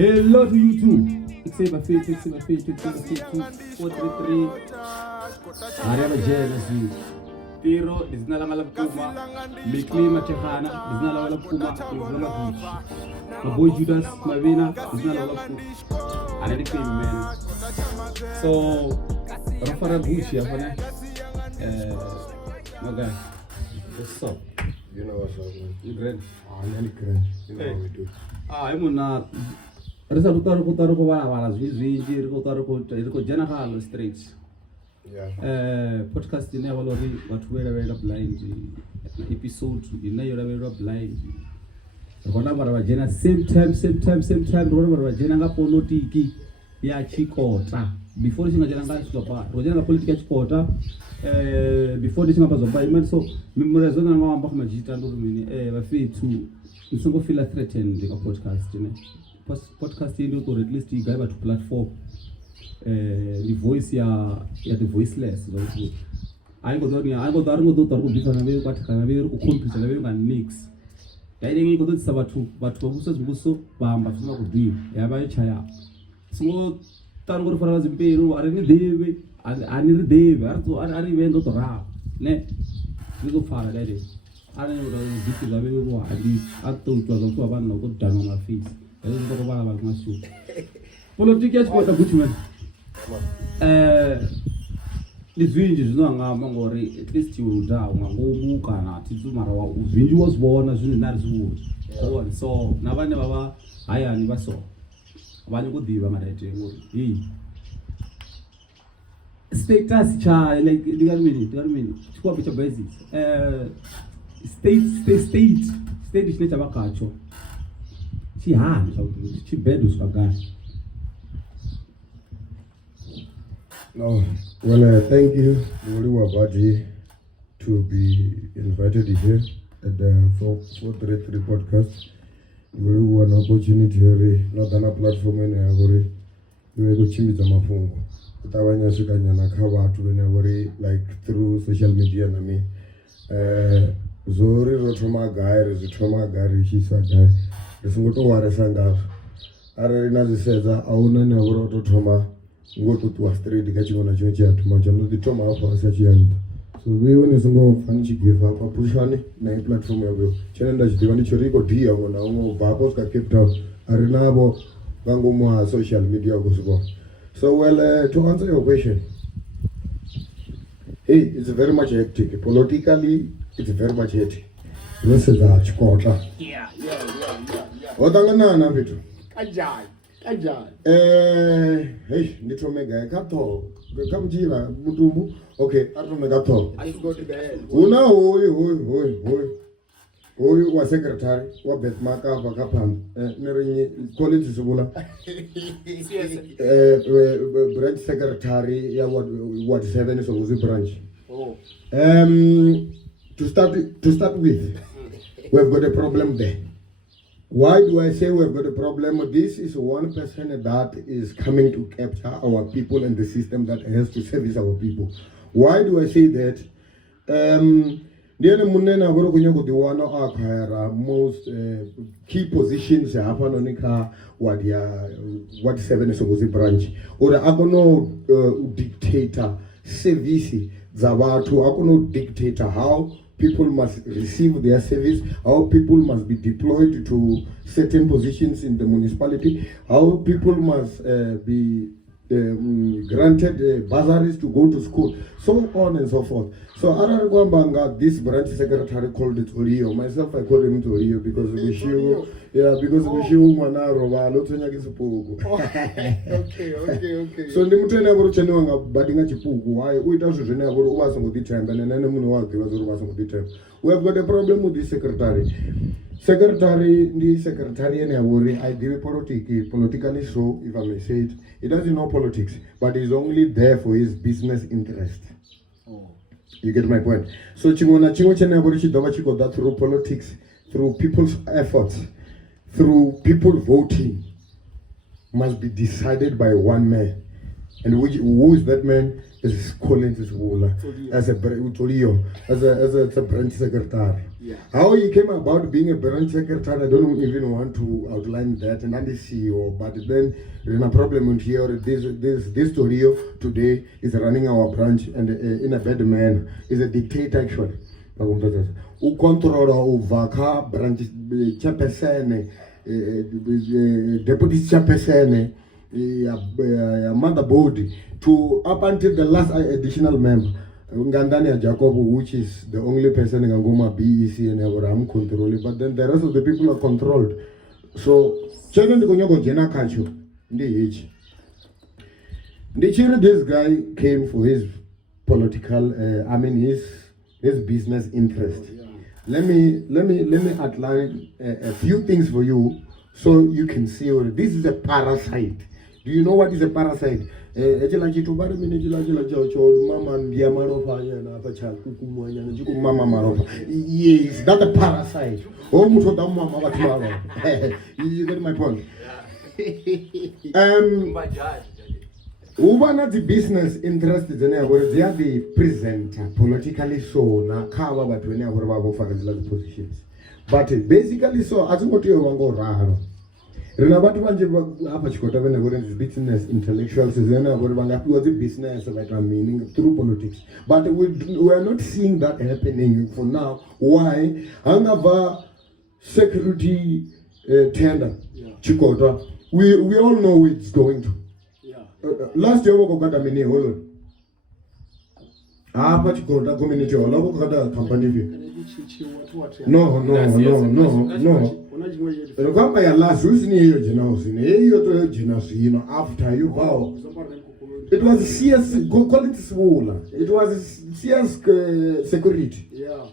Hello to you too. It's my feet, 433. I have a jealousy. Tiro is not a malapuma. Mikli Machahana is not a malapuma. My boy Judas, Marina is not a malapuma. And I came, man. So, Rafara Bushi, my guy. What's up? You know what's up, man. You great? I'm really great. You know how we do. I'm not. Rasa kutaro ko wala zvinji riko general streets. Yeah. Podcast ine walori watu wera blind episode ine yora blind. Rikona mara vajena same time rikona mara vajena nga politiki ya chikota before singa jena nga stopa rojena nga politiki ya chikota before singa pazoba imani so memories zona nga wamba kumajita ndo mini vafitu nsingo feel threatened ndika podcast ine podcast into to at least igaiba to platform the voice ya the voiceless lokho ayingodari kubifana nabe kwathana nabe ukhompisa nabe nganix yayile ngiko ukuthi sabathu babuso zibuso bahamba funa kudwi yabayechaya singo tani ku fara zimpelo ari ni debe ani ri debe ari vendo to ra ne nizo fara dai ari no zipi zabe ko ali atutwa zo abantu ko dana na fees ezo ko bala ba masu politiki ya chikota kuti man izvinji zvinongama ngori at least uda ungangomuka nathi tsumara wa uvinji wazibona zvinhu nari zviwona so navane vava hayani vaso vane kudiva maraite ngori status cha like ndikamini chikwapi cha basic state chine chavakacho chihani chakuti chibedu zvakagara. No, well, thank you, Wabadi, to be invited here at the 433 podcast. We want an opportunity here, not on a platform in a very, we go chimiza mafungo. Utawanya sukanya na kawa tu in like through social media na me. Zori rotoma guy, she's a guy. The sungoto waresanga. Are naziseza auna na rotoma. Ngoto to straight kachibona chimwe chatu macho nditoma hapo asachiyanda so wewe nesingo fanichi give up apushane na platform yabo chenda chidiva ndicho riko dia ngona ungo vapo ska Cape Town arinabo ngangomwa social media kusuko so well to answer your question, hey, it's very much hectic politically, it's very much hectic. This is a chikota yeah otangana na vitu kajai hey, nitromega kato kamjira mutumbu okay atromega to I go to bed una hoy wa secretary wa Bethmaka vakapanda nirinyi Collins Zubula branch secretary ya ward 7 so uzi branch to start with we've got a problem there. Why do I say we've got a problem? This is one person that is coming to capture our people and the system that has to service our people. Why do I say that? Most key positions happen on what 7 is a branch. Or I don't know dictator service Zawatu, I don't know dictator how people must receive their service, how people must be deployed to certain positions in the municipality, how people must be granted bursaries to go to school, so on and so forth. So Araragwambanga, this branch secretary called it Orio. Myself, I call him Orio because we show, Manaro, okay. So Nimutena Chenoanga, Badinga Chipuku, why we don't know what was on the time, and then was on the time. We have got a problem with this secretary. The secretary and I give politically so, if I may say it. He doesn't know politics, but he's only there for his business interest. You get my point? So Chimona Chimochanaborichi got that through politics, through people's efforts, through people voting, must be decided by one man. And who is that man? Is Collins Wula as a branch secretary. Yeah. How he came about being a branch secretary, I don't even want to outline that, and I'm the CEO. But then there's a problem here. This Torio today is running our branch, and in a bad man is a dictator actually. Who control Vaka branch chairperson, deputy chairperson, motherboard to up until the last additional member. Ngandani Jacob, which is the only person in Angoma BEC and I'm controlling, but then the rest of the people are controlled. So, Children Konyago Jena Kachu, the age. This guy came for his political, his business interest. Let me outline a few things for you so you can see what this is a parasite. Do you know what is a parasite? Yes, that's a parasite. You get my point. Uba not the business interested in where they are the presenter politically so na cover but when I were for positions. But basically so as what you want go raro. Renabatu wanje apachikota when I were in business intellectuals is then I were the business that are meaning through politics. But we are not seeing that happening for now. Why? Angava security tender Chikota. We all know where it's going to. Last year, we got a mini hole. But you got a community hall. We got a company. No. You come by a last Rusin, you know, after you bow. It was CS, call it small. It was CS security. Yeah.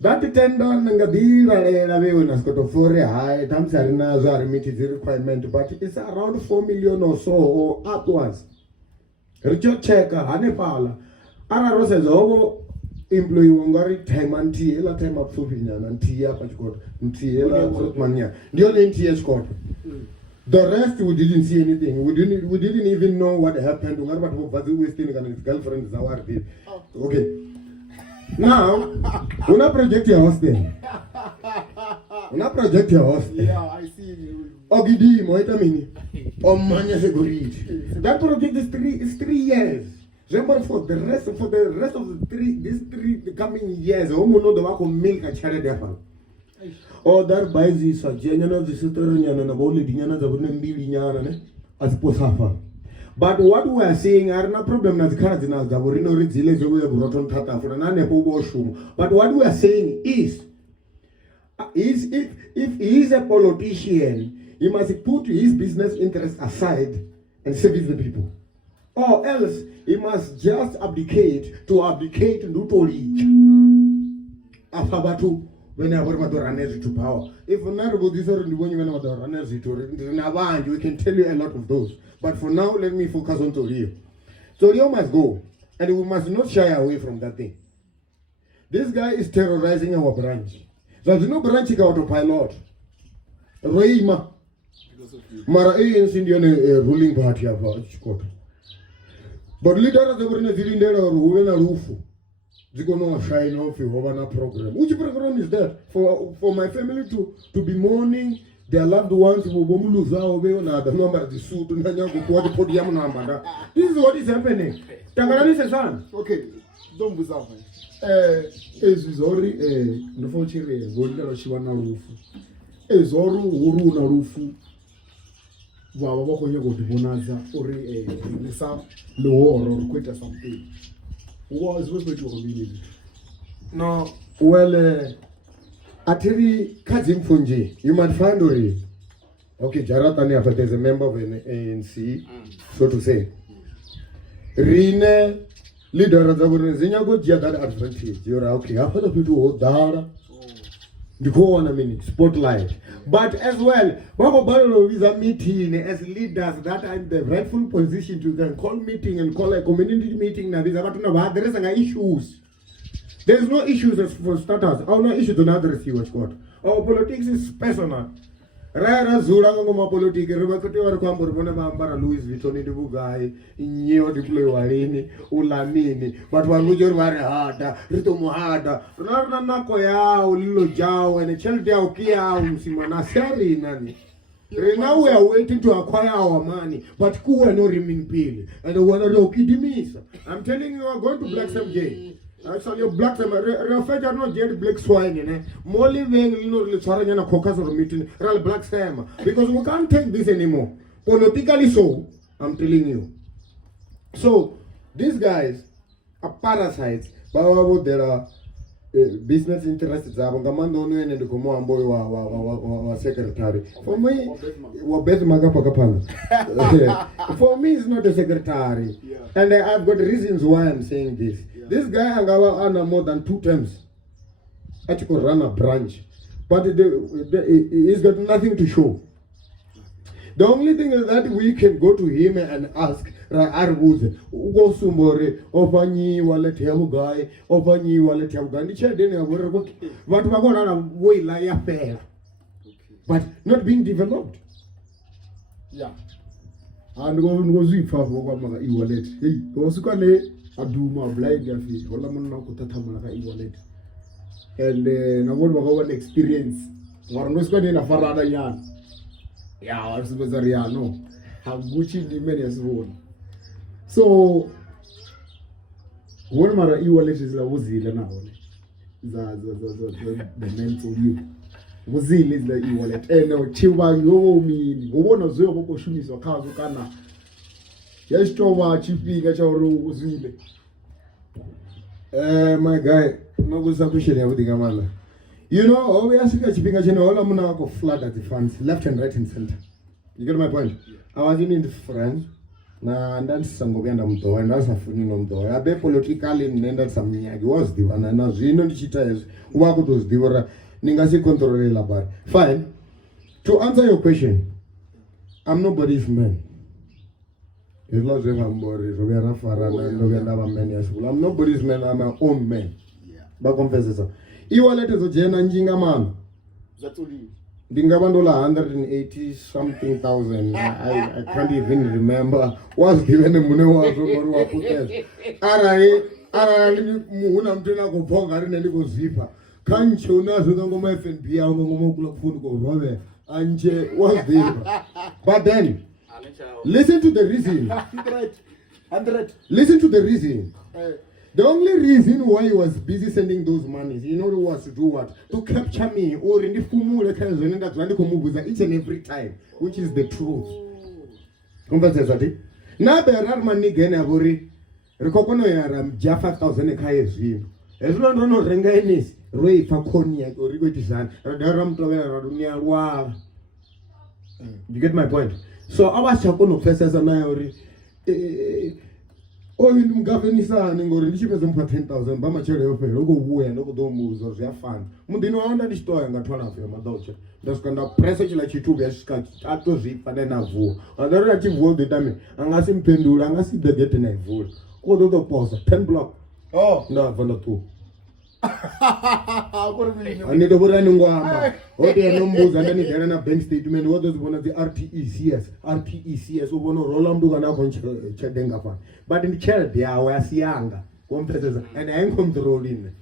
That tender and Gadira has got a 4 high, times are meeting the requirement, but it's around 4 million or so or upwards. Richard Checker, Hanepala, Ara Roses over employee Wangari time and Tiela time up Suvian and Tia Pachkot, Tiela Mania. The only TS court. The rest we didn't see anything. We didn't even know what happened. We never was wasting and his girlfriend is our did. Okay. Now, we're not project your house then. We're not project your house. Yeah, I see you. Ogidi, Moitamini. Or Mania Segurit. That project is 3 years. Remember for the rest of the coming years, Omo the Wako milk a charity. Or that buys this Jana, the sister, and a bowl Diana, the wooden billion as Posafa. But what we are saying are not problem as cardinals that were in originally the way of Rotten Tata for an washroom. But what we are saying is if he is a politician, he must put his business interests aside and service the people. Or else he must just abdicate Nutoli. Afabatu when I were to power. If not about this or when you went to Navanj, we can tell you a lot of those. But for now, let me focus on Torio. Torio must go, and we must not shy away from that thing. This guy is terrorizing our branch. There's no branch autopilot. Reima. Mara ANC Indian ruling party of Chikota. But leader of the Venezuelan or Ruena Rufu. Zikono shine off your program. Which program is that? For my family to be mourning their loved ones who will lose the number of the suit and the podium number. This is what is happening. Tagarani says, okay, don't be sorry. Ezizori nofotshire ngolilo shibana rufu. Ezoru uru na rufu. Baba bakhonye go dibonaza ore lisa lohoro or kweta something. What is supposed to be? No, well, Atiri Kazim Funji, you might find Ori. Okay, Jaratani, but there's a member of an ANC, so to say. Rine, leader of the Zinya go that advantage. You're okay. I've heard of people who Dara. The go on a minute, spotlight. But as well, Baba Barrow is a meeting as leaders that are in the rightful position to then call meeting and call a community meeting. Now, there are issues. There's no issues as for starters. Our no issues to address you, God. Our politics is personal. ra zula nga ngomapolitiki ri va kotiwa ri kwamba ri vona va ambara Louis Vuitton ndi vugayi nyiwa diployiwa rini u lamini batho va lutse ri va ri hata ri to mo hata rona ri na nako yawo lilo jawo ene tšhelete yawo ke yawo mosimana se a rena ne rena we are waiting to acquire our money but ku wena o remeng pele and wena re o kidimisa. I'm telling you, are going to black some game. Actually, your black some refugee no get black swine ne mo living no le tshwaranya na caucus or meeting real black sam because we can't take this anymore politically. So I'm telling you, so these guys are parasites. But there are business interests zabo ngamando no ene ndikomo amboyo wa secretary for me wa best magapa kapana for me it's not a secretary, and I've got reasons why I'm saying this. This guy angawa ana more than 2 terms ati ko run a branch, but he's got nothing to show. The only thing is that we can go to him and ask, Arbuze, Ugo Sumbore, Ovani, Wallet Guy, Ovani, Wallet Guy, Chadena, what we're going to way lie affair, but not being developed. Yeah. And was we for what you wallet. Hey, Osukane, Aduma, blind Yafi, Olamana Kutatamaka, you wallet. And I want to go an experience. One was going in a Farada yarn. Yeah, I was no. Have Gucci the many as one. So, one mara e-wallet is la wuzile na one. The mental you. Wuzile is the e-wallet. No, chiwa yo mi. Wona zoyo boko shumi so kazo kana. Yeshtowa chipi gacha ro wuzile. My guy, no gusa kushele everything amala. You know, we are chipping a general amount of flood at the funds, left and right and center. You get my point? I was in France, and that's some Goganda Mto, and that's a Funino. I bet politically in that some was the one, and as you know, the cheetahs, Wagotos, the were Ningasi control labar. Fine. To answer your question, I'm nobody's man. It's not if I'm Boris, we are I'm nobody's man, I'm my own man. But confess it. E-wallet is a Jena Njinga man. That's only Dingabandola 180 something thousand. I can't even remember. Was given a Munewa or put Ara Muna Mtena go Ponga and go Zipa. Can't you know so don't go my friend Piano food go Robe and was there. But then listen to the reason. 100. Listen to the reason. The only reason why he was busy sending those monies, you know, was to do what? To capture me or in the fumu that's when they come with each and every time, which is the truth. Conversation. Now there are money again. Abori. Rekokono ya ja 5,000 kaya as long as no renga enis, roi fakoni or rigotisan, daram to dunia wa. You get my point? So our shakono places are now. Oh, you don't have any son and go to the 10,000. Bama Cherry of Logo Woo and Logo Domus or their fan. Mundino under the store and got one of them, my daughter. That's going to press it like you two best cut at to zip and then a vote. And the relative word the dummy. And I see Pendula and I see the getting a vote. Go to the post, 10 block. Oh, no, for the 2. I need a running one. What they are numbers and then they are in a bank statement. What is one of the RTECS? RTECS, who want to roll on to an account check. But in charity, I was younger. And I am controlling.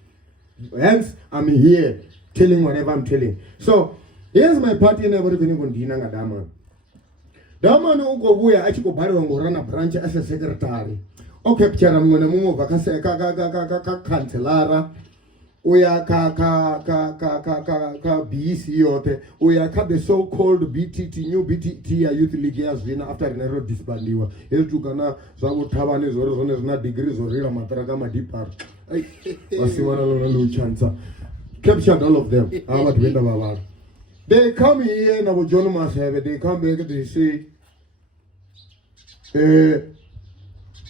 Hence, I'm here telling whatever I'm telling. So, here's my party and everything on Dina Dama. Dama no go where I go barrow and run a branch as a secretary. Okay, Charam when I move a cancelara. We are BC yote. We are the so-called BTT, new BTT youth league has been after Nero disbandiwa. El tukana sabu tabane zorozones na degrees or real mataragama dipar. Wasiwana no chansa. Captured all of them. They come here and our John must have it. They come back they say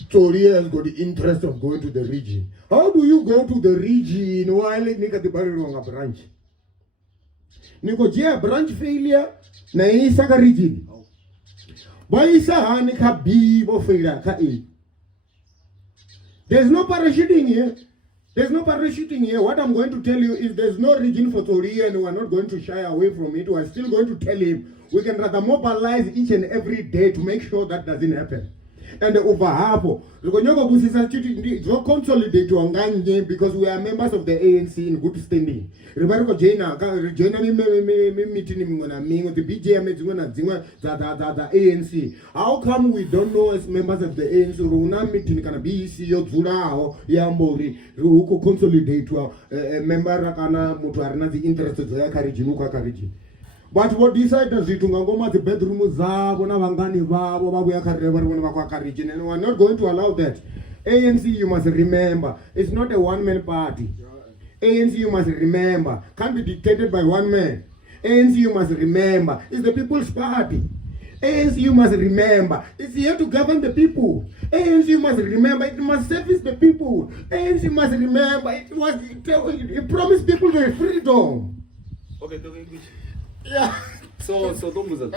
Toria has got the interest of going to the region. How do you go to the region while nika the barrier on a branch? Niko jia branch failure na isa ka region. Ba isa hanika bibo failure ka e. There's no parachuting here. There's no parachuting here. What I'm going to tell you is there's no region for Tori, and we're not going to shy away from it. We're still going to tell him we can rather mobilize each and every day to make sure that doesn't happen. And over half, consolidate on because we are members of the ANC in good standing. Remember, the ANC. How come we don't know as members of the ANC? Meeting can be who consolidate to a member the interests of the but what decided to go to the bedroom and we're not going to allow that. ANC, you must remember, it's not a one-man party. ANC, you must remember, can't be dictated by one man. ANC, you must remember, it's the people's party. ANC, you must remember, it's here to govern the people. ANC, you must remember, it must service the people. ANC must remember, it promised people their freedom. Okay, Yeah. so don't lose it.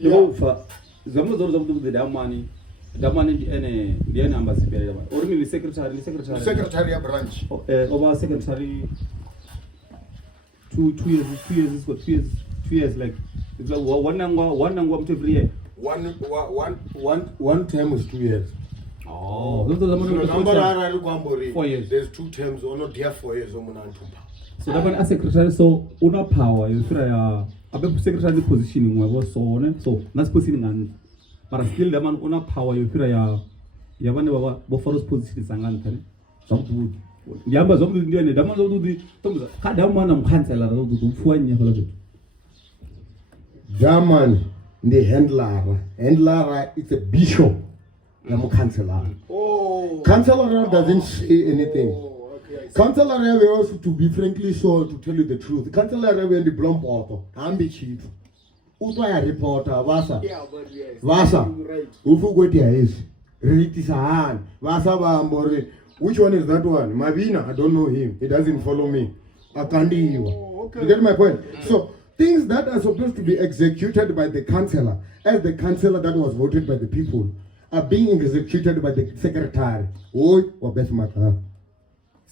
No, for the money the ambassador or maybe secretary Secretary branch. over secretary 2 years is what 2 years like it's like one every year. One term is 2 years. Oh, So number 4 years. There's 2 terms or not there 4 years. So that one as secretary, so una power you feel a secretary positioning was so not positioning and but still the man una power you feel ya bane baba bo for position sangantane something yamba zomdu ndiye ne dama zomdu di tomza ka da mana mkhansela zomdu mfuanye hola bitu German the handler it's a bishop councillor. Oh, Councillor doesn't say anything. Okay. Councillor we also, to be frankly so, to tell you the truth, Councillor we the blump author, ambi chief. Utwa reporter, Vasa. Yeah, but yes. Vasa. Right. Ufu gotia is. Ritisahan. Vasa Bambore. Which one is that one? Mavina, I don't know him. He doesn't follow me. Akandi. Okay. You get my point? So, things that are supposed to be executed by the councillor, as the councillor that was voted by the people, are being executed by the secretary. Oi, wabeth maka.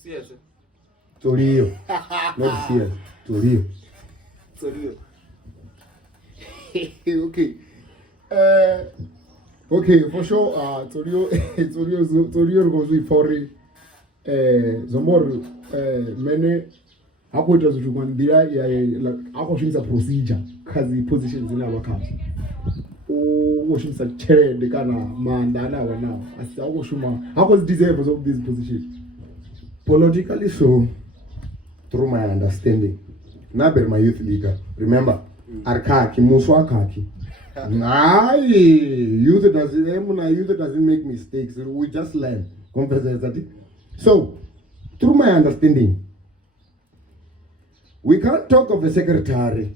Yes. Torio. Not serious. Torio. Okay. Okay, for sure. Torio goes with for Zomor. Many. Ako ita zuchukwandia ya like ako shimisa procedure kazi positions in our country. O shimisa chere dekana mandana wana. Asi ako shuma. Ako deserve of this position. Politically so, through my understanding, Naber my youth leader, remember, Arkaki, Muswakaki. Youth doesn't make mistakes. We just learn. So, through my understanding, we can't talk of a secretary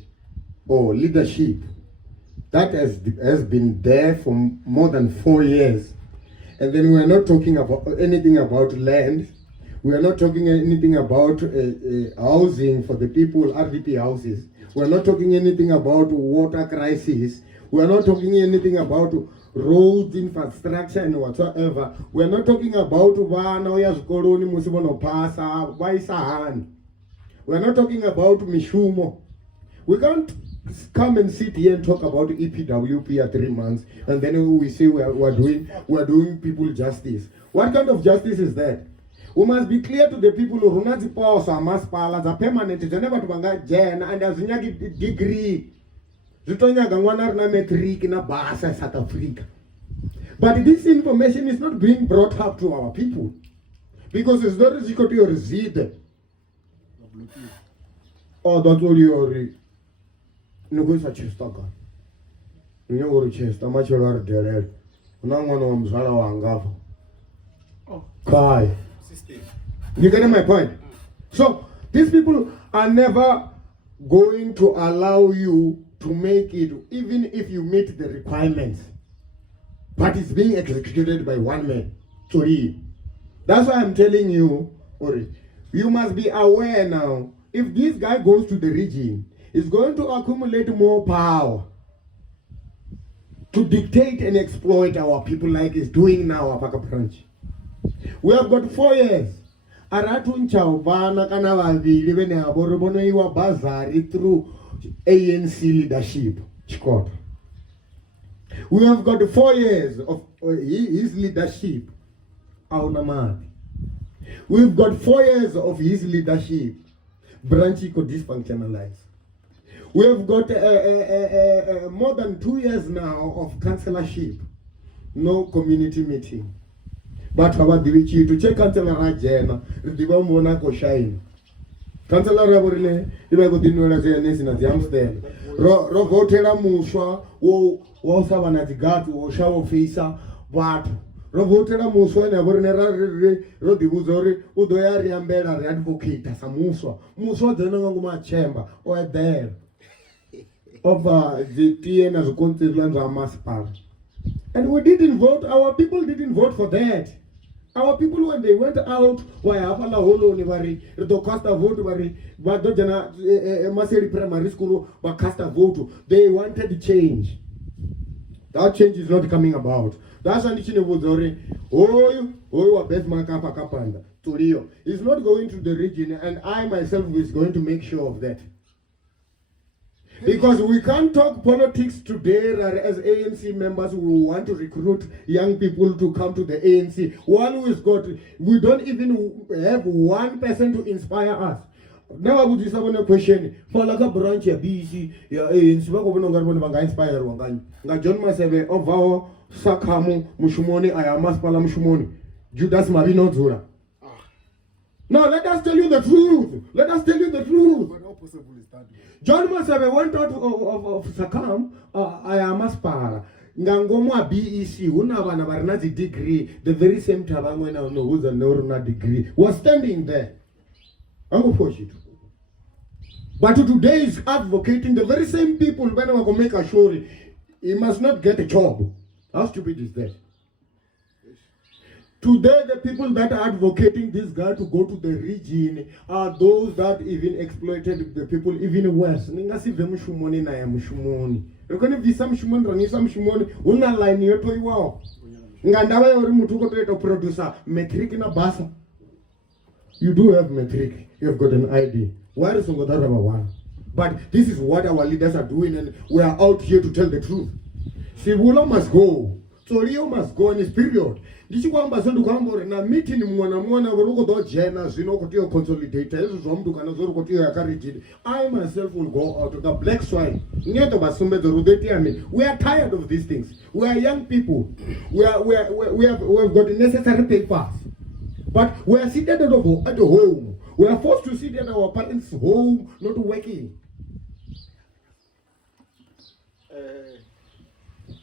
or leadership that has been there for more than 4 years, and then we are not talking about anything about land. We are not talking anything about housing for the people, RDP houses. We are not talking anything about water crisis. We are not talking anything about roads, infrastructure, and whatsoever. We are not talking about we are not talking about Mishumo. We can't come and sit here and talk about EPWP at 3 months and then we say we are doing people justice. What kind of justice is that? We must be clear to the people who run the powers are mass palace are permanent. It's never to banga jen and as a degree. Zutonya gangwana na metric in a basa South Africa. But this information is not being brought up to our people because it's not as equal to your reside. Oh, that's all you are. No go sa chesta ka. Nyo go chesta ma chola rdelel. Una ngono mzala wangafa. Oh. Kai. You get my point? So, these people are never going to allow you to make it, even if you meet the requirements. But it's being executed by one man. Sorry. That's why I'm telling you, Ori, you must be aware now. If this guy goes to the region, he's going to accumulate more power to dictate and exploit our people like he's doing now, Apaka branch. We have got 4 years. aratunchao vana kana vaviri vene havo ri vonoiwa bazari through ANC leadership chikota. We have got 4 years of his leadership. We've got 4 years of his leadership. Branch could dysfunctionalize. We have got more than 2 years now of councillorship. No community meeting. But how do we to check councillor Rajena? Ridiva Mona ko shine. Councillor Raborine, if I could didn't know as in the Amsterdam. Rovotera Mushwa, wo savana tigatu, wo show officer, but Rovotera Muswa never Rodibuzori, Udoya Riambera advocate as a Muswa. Muswa Denanguma chamber or there. Of the TN as a country lands are mass part. And we didn't vote, our people didn't vote for that. Our people, when they went out, why Apala Holo Nivari, the Costa vote, but the Maseri Primary School, but cast a vote. They wanted change. That change is not coming about. That's an issue with Zori. Oh, best man kapanda. Torio is not going to the region, and I myself is going to make sure of that. Because we can't talk politics today as ANC members who want to recruit young people to come to the ANC. We don't even have one person to inspire us. Now I would just have a question. For like a branch of BC, ANC, inspire one. Now John Masebe of our Sakamu, Mushumoni, I am Maspala Mushumoni, Judas Marino Zura. Now let us tell you the truth. Let us tell you the truth. But how possible is that? John Masabe went out of Sakam, I am Aspara. Ngangomwa BEC, Unavana Varnazi degree, the very same time when I know who's a Norna degree, was standing there. I'm going to push it. But today is advocating the very same people when I go make a story. He must not get a job. How stupid is that? Today, the people that are advocating this guy to go to the region are those that even exploited the people even worse. Ningasi vemushumoni na ya mushumoni. Rekoni visa mushumoni ranisa mushumoni una line yoto iwao. Ngandawa yori mutuko to producer metric na basa. You do have metric. You have got an ID. Why is Songodara one? But this is what our leaders are doing, and we are out here to tell the truth. Sibula must go. Torio must go in his period. Ndichikwamba sondu kwambore na meeting mwana waruko do jena zino kutiyo consolidated ezo zomdu kana zoro kutiyo yakarigid. I myself will go out of the black swine. Nyeto basumbe the rudeti ame. We are tired of these things. We are young people. We have got the necessary papers. But we are seated at home. We are forced to sit at our parents' home, not working.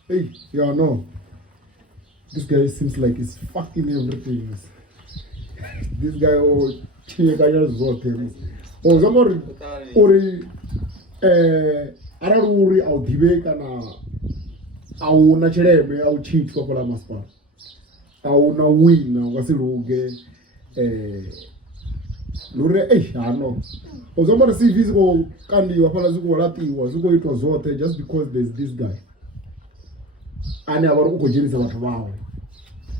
Hey, yeah, no. This guy seems like he's fucking everything. This guy, Chinegayas vote. Oh, somebody, Araruri, I'll debate and I'll naturally, I'll cheat for the most part. I will not win. I was a rogue. Lure, I know. Oh, somebody see physical candy or Palazuko Lati was going to vote just because there's this guy. And our Uko James about wow.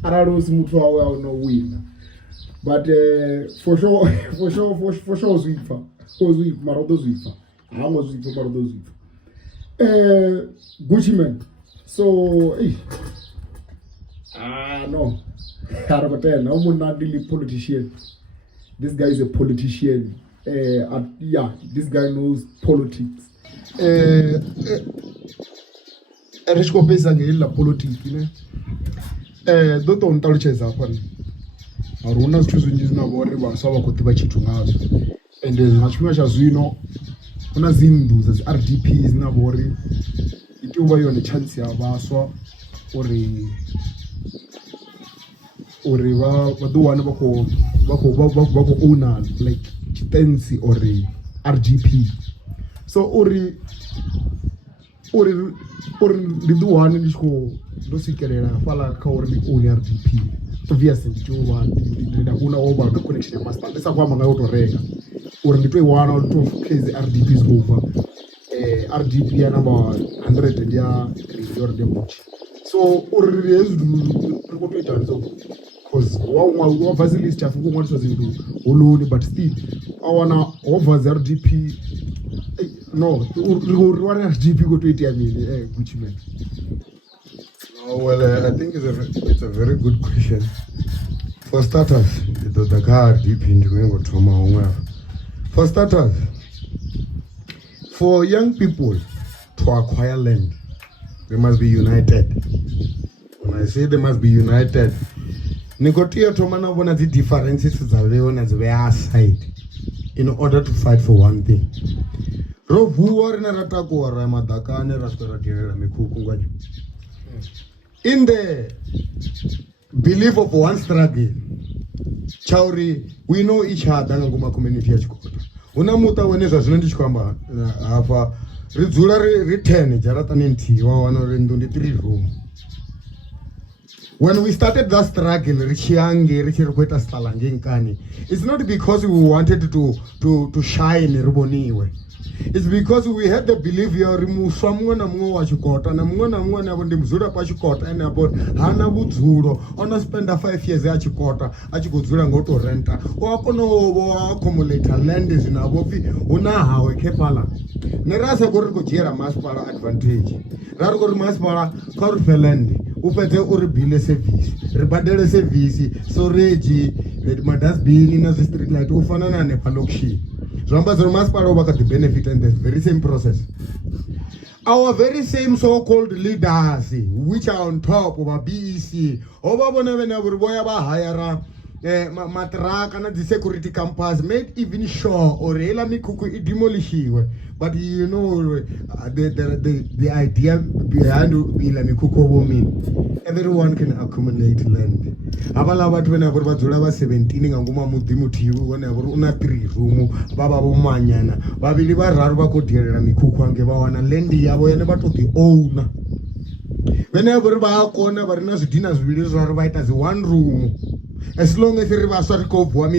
And I don't smooth well no win. But for sure, Zwifa. Zwifa, Marodo Zwifa. I was with Marodo Zwifa. Gucci man. So, no. Karabaten, I'm not really politician. This guy is a politician. This guy knows politics. Rishko pesa ngela politics, ne. Don't on talcheza hapana. Aruna zwithu zwinzhi zwina vhori vhaswa vha khou ḓivha tshithu ngazwo. And nga tshifhinga tsha zwino kuna dzinndu dza dzi RDP dzina vhori I tea u vha yone chance ya vhaswa uri vha ḓi wane vha khou owner like Chitensi or RGP. So uri ndi ḓi wane ndi tshi khou ndo swikelela hafhaḽa kha uri ndi own RDP. Obviously ndi tea u vha ndi na kuna o vha na connection ya master. Ndi sa khou amba nga yo tou renga uri ndi tou I wana uri tou case RDP is over. RDP ya number 100 ndi ya 3 uri ndi mutshi. So uri hezwi ri khou tou ita dzo because wabva list hafu kungwaniswa zintu uluni but still awana wabva RDP no uri RDP kutoita mini Gucci man. Well, I think it's a very good question. For starters, the car RDP into going. For starters, for young people to acquire land, they must be united. When I say they must be united, Nicotia Tomana one of the differences is aside in order to fight for one thing. In the belief of one struggle, Chauri, we know each other in the community. Unamuta when is a Zundichkamba, Rizula return, Jarataninti, or one or in the 3 room. When we started that struggle, it's not because we wanted to shine Ruboniwe. It's because we had the belief you remove someone and more Chukota and one about the Mzura Pachukota and about Hana Budzuro on a spend 5 years at Chukota, at Chukuzura and go to renter. Wakono accumulator land is in Abofi, Unaha, Kepala. Nerasa Gorgojera Maspara advantage. Rargor Maspara, Corfelandi, Upete Urbile service, Rebadere service, Soreji, Madas being in a street light, Ufana and Nepalokshi. Rambas got the benefit and the very same process. Our very same so-called leaders, which are on top of a BEC, Matraka and the security campus made even sure or Mikuku demolish. But you know the idea behind Mikuku woman. Everyone can accumulate land. Abalabat whenever was 17 and Guma Mudimuti, whenever una 3 room, Baba Manyana, Babiliba Rarba Kotir and Mikuku and Gava and Lendi Yabo never to the owner. Whenever Bakona Varnas dinners will arrive as 1 room. As long as the river started to go, but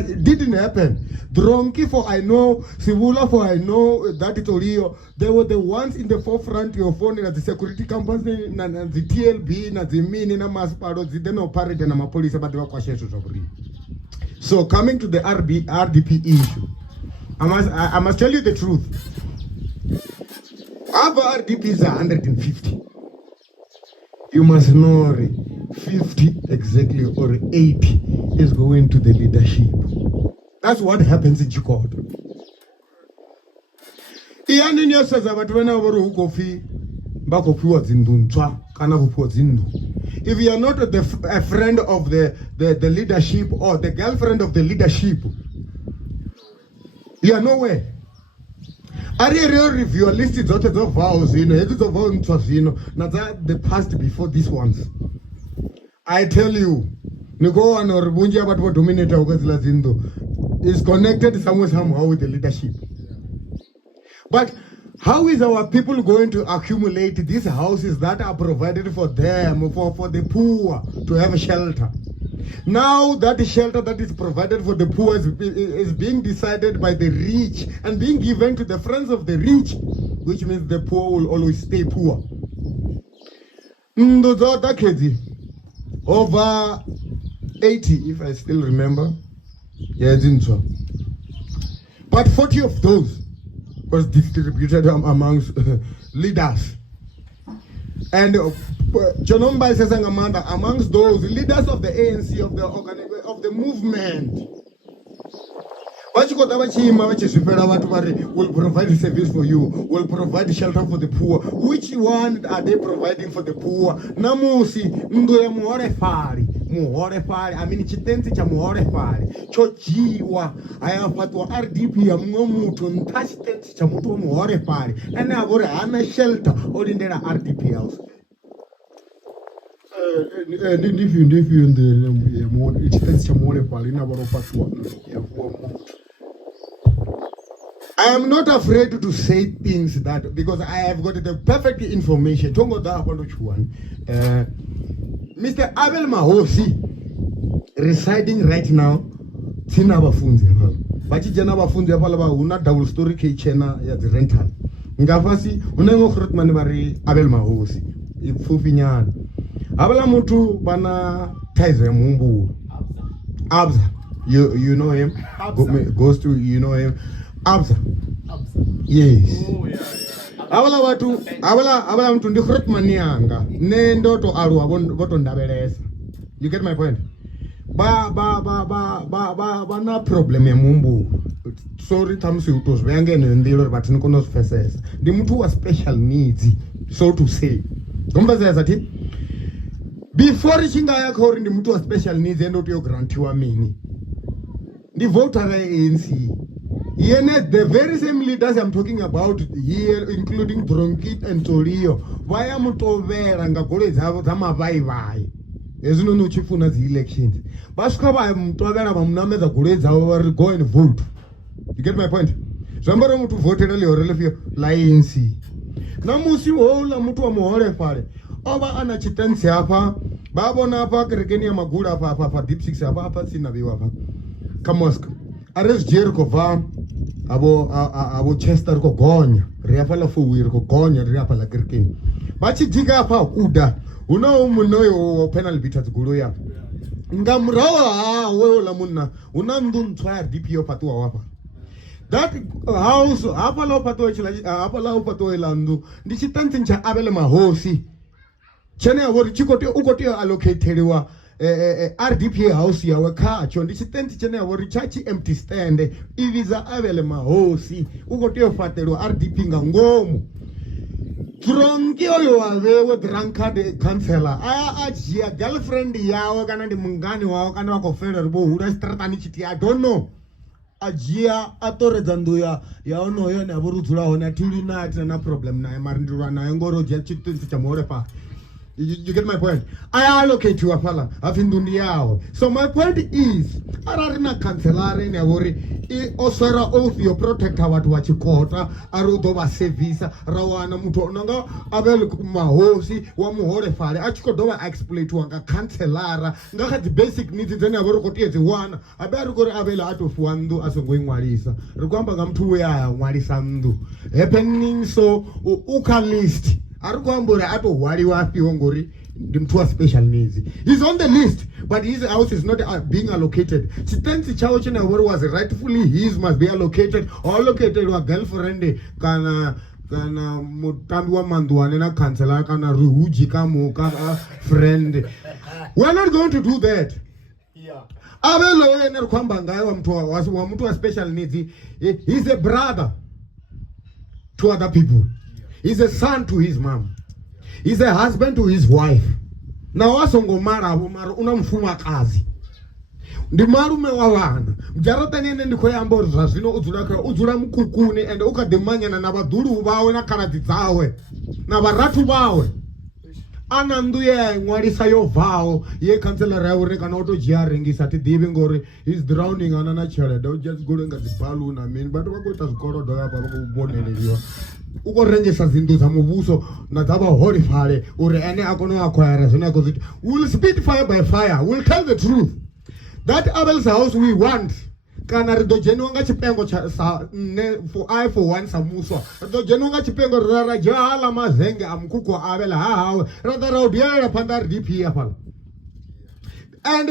it didn't happen. Dronki for I know, Sivula for I know, that it Rio. They were the ones in the forefront of phone at the security company and the TLB and the mean in a mass part of the then operate and a police about the questions of Rio. So coming to the RDP issue, I must tell you the truth. Our RDPs are 150. You must know 50 exactly or 80 is going to the leadership. That's what happens in Chikoto. If you are not a friend of the leadership or the girlfriend of the leadership, you are nowhere. Are you review listed of vows, the past before these ones? I tell you, Nigoan or Bunja but what dominator is connected somehow with the leadership. But how is our people going to accumulate these houses that are provided for them, for the poor to have a shelter? Now that the shelter that is provided for the poor is being decided by the rich and being given to the friends of the rich, which means the poor will always stay poor. Over 80, if I still remember. But 40 of those was distributed amongst leaders. And Chanomba says amongst those leaders of the ANC, of the movement. Will provide service for you, will provide shelter for the poor. Which one are they providing for the poor? Namusi, Ndoya Muhorefari, I mean, Chitensi Chamuhorefari, Chochiwa, I have what RDP, Amutu, Tashtensi Chamutu Muhorefari, and I would have a shelter or in the RDP house. If you in the it's I am not afraid to say things that because I have got the perfect information. Mr. Abel Mahosi residing right now. Tina bafunzi bachi jana bafunzi apala una double story kitchen ya the rental. Ngafasi unengo khurutmani bari Abel Mahosi ifufi nyana. Abala mtu bana ties ya muumbu. Abza. You know him? Goes to, you know him? Abza. Yes. Oh, yeah. Abala mtu ndi khret manianga. Ne ndoto alu boto ndabelesa. You get my point? Ba na problem ya mumbu. Sorry tamsi utos bengene ndilo but nikono faces. Ndi mtu wa special needs, so to say. Ngombazeza zathi before chinga yakho ndi mtu wa special needs endo to grantiwa mini. The voter ANC. The very same leaders I'm talking about here, including Bronkit and Tolio, why am Tovera and Gagole Zama Vai? There's no chifuna the elections. Baskaba am Tovera Mamname the Gureza go and vote. You get my point? Somebody to vote or ANC. Namusi Ola Mutua More Fare. Over Anachitensi Apa, Babona Park, Regenia Magura Papa, Deep Six Apa, Sinaviwa. Kamosk. Arrest Jericho va abo Chester ko gonya riafala fu wir ko gonya riafala kirkin bachi diga pa uda una umuno penal bitat guloya ngamrawa we la munna una ndun twa DPO patwa wapa that house apala patwa chila apala patwa landu ndichitanti ncha abele mahosi chene awori chikote ukote allocated wa RDP house ya wakacho ndichitenti chene awori chachi empty stand iviza avele mahosi ukote fatelo RDP ngangomu Tronki oyo wawewe drunkard councillor ajia girlfriend yawe kana ndi mungani wawo kana wakofera ribo hura stratani chiti I don't know ajia atoreza nduya yaono yo na burudzula hona tili na problem na marindura na ngoro je chitenti cha more pa. You get my point? I allocate you a fella. So my point is, Ararina cancelare ne worry. Osara oath your protector what wachikota, Arudova sevisa, Rawana Mutonanga, Abel Mahosi, Wamuhore Fale, Achkodova exploit to Anga cancelara, Naha the basic needs in a work is one. I better go Abel out of Wando as a going Marisa. Rugambagam to Warisandu. Happening so Uka list. Arugambura ato wari wapi wongori dimtua special needs. He's on the list, but his house is not being allocated. Chitensi chao chene was rightfully his must be allocated or allocated wa girlfriend kana mutambi wa manduane na kansela kana ruhuji kama friend. We're not going to do that. Yeah. Abelo ene kwamba ngaye wa mtu wa special needs. He's a brother to other people. He's a son to his mom. He's a husband to his wife. Na wasongo mara unamfuma kazi. Ndi marume wa wana. Mjarata nene ndiko yambo zazino uzula mkukuni and ukademanya na nabaduru bawe na karati zawe. Na baratu bawe. Ananduye ngwarisa yo vao ye kansela raure kana auto jiarengi sati dibe ngori he's drowning anana chere don't just go nga ziballoon but wako tazikoro doya baba kuboneleliwa uko rengesa zinto za mubuso na daba horifale uri ene akono akwara zona ko we'll speed fire by fire, we'll tell the truth. That Abel's house we want kana rido jenonga chipengo cha for I for one samuswa rido jenonga chipengo rara jala mazenge amkuku Abel ha rada rodiera pandar DP apal. And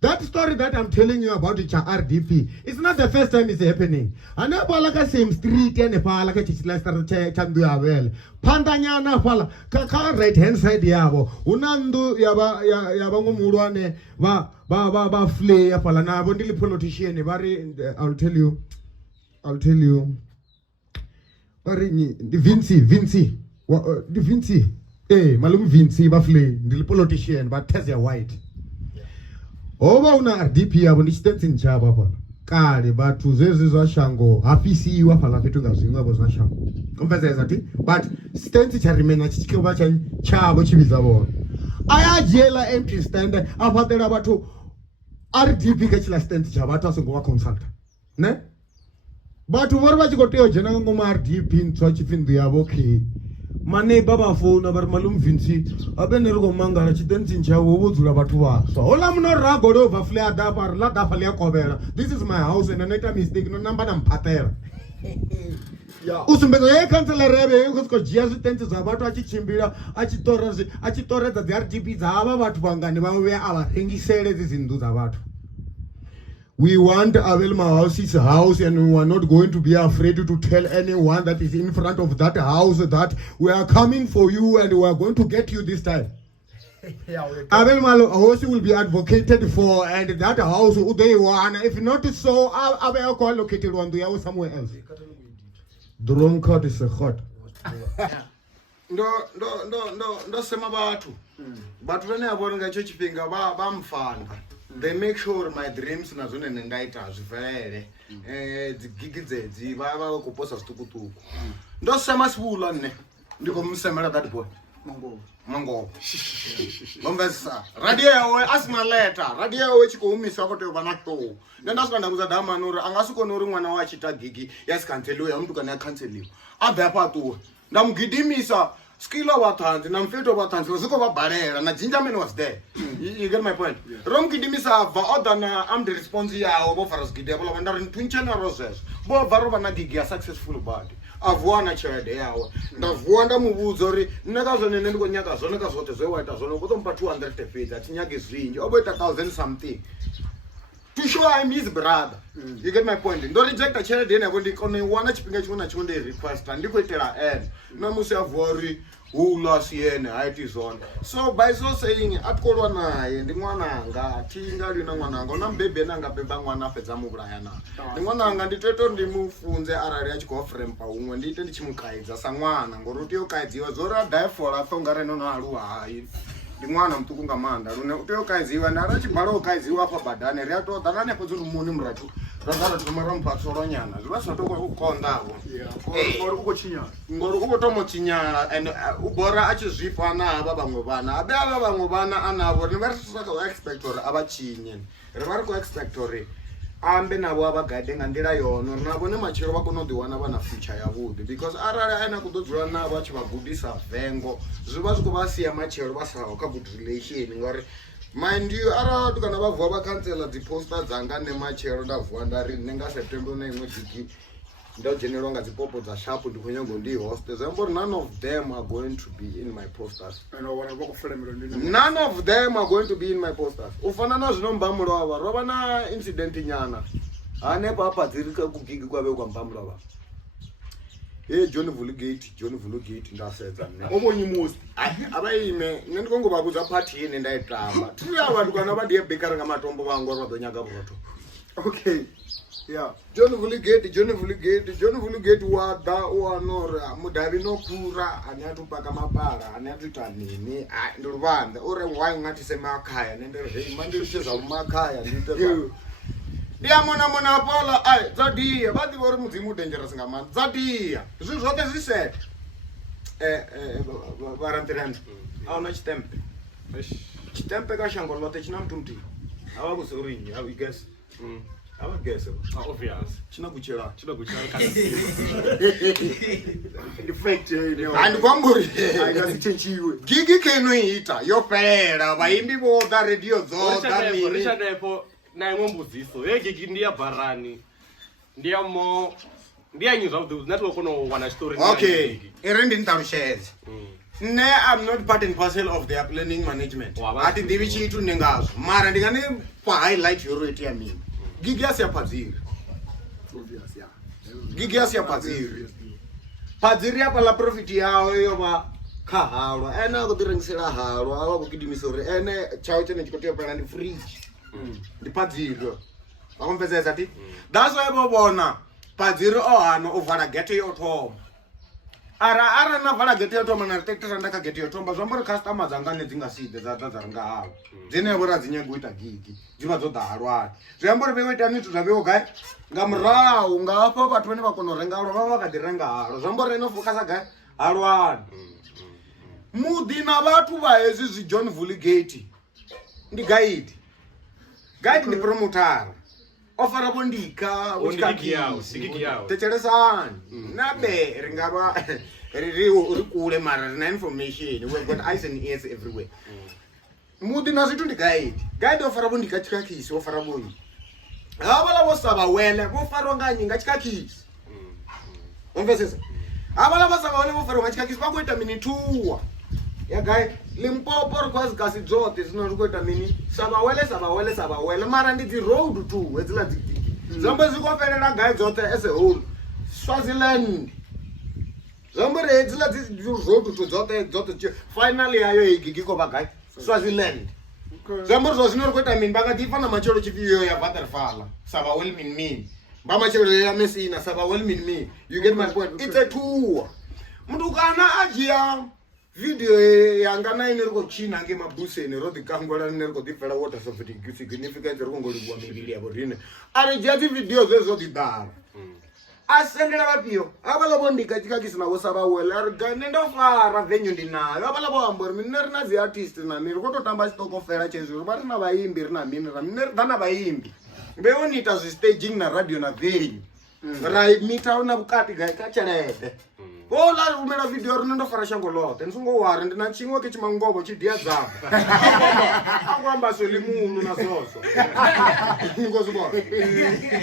that story that I'm telling you about the RDP, it's not the first time it's happening. Ana pala ka same street ene pala ka chichilasta chandu Abel. Pandanya na pala ka right hand side yabo. Unandu yaba ngumulwane ba flay pala na bondili politician bari I'll tell you. Bari ni Vinci. The Vinci. Malum Vinci ba flay ndili politician ba Tezia White. Oba una RDP yabo ndichitenzi nchaba pala. Kale batu zezi za shango hapisi wa pala petu ngazinga bo za shango. Kompeza ti but stance cha rimena chichike ba cha chabo chibiza bo. Aya jela empty stand afatela batu RDP ka chila stance cha batu asengo wa consult. Ne? Batu vorba chikoteo jena ngoma RDP ntwa chifindu yabo ke. Mane baba phone abar malum Vinci abenero mangala chitenzi nchawo wozula bathu baso hola mno rago do bafle adapar la dafale yakobela. This is my house and another mistake no number nampatela usumbedza ye councillor yave yekusiko dzhia zvitente zva vatu achichimbira achitoredza dzi-RDP dzava vatu vangani vave avarengisele idzi zinhu dza vatu. We want Abelma House's house, and we are not going to be afraid to tell anyone that is in front of that house that we are coming for you and we are going to get you this time. Abelma House will be advocated for, and that house they want. If not so, I will co-located one to somewhere else. The wrong card is a hot. No, sema batu. But when I want to church finger, bamfanga. They make sure my dreams nazone nendaita zvifere dzigigidze vava kuposa zvitukutuku ndosema sivula ne ndikomsemera that boy mango ngomvesa radio yawe asina letter radio yawe chikoumisa kuti vana show ndaswanda kuzadama nori angasikona mwana wachita gigi yasikanteliwe yamuntu kana yacanceliwa abva patuwe ndamugidimisa skilo vatanzi na mfeto vatanzi vaziko vabharera na Gingerman was there. You get my point? Rom kidimisa va odana am the response yawo vo faras gidi vo lavanda rin twinchena roses vo varo vana gigi ya successful body avuana chelede yawo ndavuwa ndamubudzo ri neka zvone ndiko nyaka zvone ka zvote zvewaita zvone kutompa 200 feet atinyake zvinji oboita 1000 something to show I'm his brother. You get my point? Don't reject a child in a body on one chipinga request and liquidate end. No musa worry who lost yen, it is on. So by so saying, at Corona and the Wananga, Tinga, Rinananga, baby Nanga Bebangwana Pezamubrayana. The Wananga, the Teton, the move from the Ararach Goffrem, when the Chimukai, the Sangwan, and Gorutio Kaiji, Zora, therefore, I found Gareno. Mwana mtukunga manda unoteo kaiziwa narachi baro kaiziwa pa badane riato dalane kuzuru muni mratu razara tumara mpatsoro nyana zvaso toko ukondavo ngoro uko chinya ngoro uko tomo chinya and ubora achizvifana aba bamwe bana abe aba bamwe bana anavo ni vari saka expector abachinye rivari ko expector ambe navo abagade ngandira yono navo ne machero vakono diwana vana future yavudi because arara aina kudodzura navo achivagudisa vengo zviva zvikuvasiya machero vasawo ka good relation ngori mind you ara tukana vavhuwa vakancela dziposter dzanga nemachero ndavhuwa ndari nenga September na imwe diki ndogenerwa nga dzipopo dza sharp ndikonyango ndi host zambori none of them are going to be in my posters none of them are going to be in my posters ufana na zvinombamulova rova na incident nyana ane papa dzirika kugigi kwave kwambamulova John Vulgate ndasedza ne obonyi most abaime nendikongobabudza party yene ndaitamba tiri abantu kana vadiye bekara ngamatombo vangu vadonyaga broto okay. Yeah, John Vulgate wada uanora mudavi nokura anyatupaka mapara anyatuita nini ndoruvanda ore why ngati semakaya nendere mandicheza mumakaya ndite mona pola ai dzadiya vadi vori mudzimu dangerous ngamani dzadiya zvinhu zvote zvisete varantirani auna chitempe kashango lote china mutumti ava kuzorinyi how you guess I would guess it. Obvious. Chinaguchera kana. Effect and kwamburi. Ayasichenchiwe. Gigi kenoita yopera vaimbi voda radio zoda nini. Rishadepo na ngombuziso. Gigi ndiya barani. Ndiya mo ndiya news of the network no one story. Okay. Erendi ntarusheze. Ne, I'm not part and parcel of their planning management. Ati ndivichi itu nengazo. Mara ndingane kwa highlight yoro eti ya mimi. Gigi asiyapadziri. Obvious, yeah. Gigi asiyapadziri. Padziri apa la profit yawo yova kahalwa. Ena kudirengisela halwa, ava kukidimisore. Ene chawo chene chikotiya pana ndi fridge. Ndi padziri. Vakomvesesa ati. That's why bobona padziri ohano uvala gate yothoma. Ara na vala gate yothoma na detector ndaka gate yothoma. Zvambori customers angane dzingaside dzadzaringa hawo. Dzine vora dzinyagoita gigi. Dziva dzodarwa. Zvambori veita nitu zvavewo gai. Ngamrau ngapa vatu vane vakonorenga halo vava vakadirenga halo. Zvambori inofoka gai halwani. Mudina vatu vaezi zvi John Vulgate. Ndi guide. Guide ni promoter. Ofara bondika, sikiki yao. Techeresani. Nabe ringaba riri urikule mara na information. We've got eyes and ears everywhere. Mudi nazitu ndi guide. Guide ofara bondika chikakisi ofara bondi. Abala wasaba wele ofara nganyinga chikakisi. umvesesa ava lava sava vale vo fariwa machikakisi va kuita mini tour ya guy Limpopo ri kwazi kasi dzote zino ri kuita mini sava wele mara ndi dzi road tour hedzila zombo zikopelela guy dzote as a whole Swaziland zombo ri hedzila dzi road tour dzote finally yayo igigiko va guy Swaziland zombo ri zvino ri kuita mini vakati ifana machelo chifiyo ya Waterfall sava well min ba machelo ya Messina sava well min you get my point it's a tour mntu kana ajia video yanga na ine riko china nge mabuseni ro dikangola ine riko difela water so significant riko ngoliwa mibili yabo rine ari jati video zezo didara asendela vapio avala bondika tikakisi na wosaba wela ari nenda fara venue ndinayo avala boambo mine rina zi artist na miri ko to tamba stoko fera chezo bari na vaimbi rina mine dana vaimbi beonita zwi staging na radio na venue right mita una bukati ga kachelete ola umela video rinendo fara shango lote nsungo wari ndina chingwa ke chimangobo chidia dzava akwamba solimuno na soso ngozi bo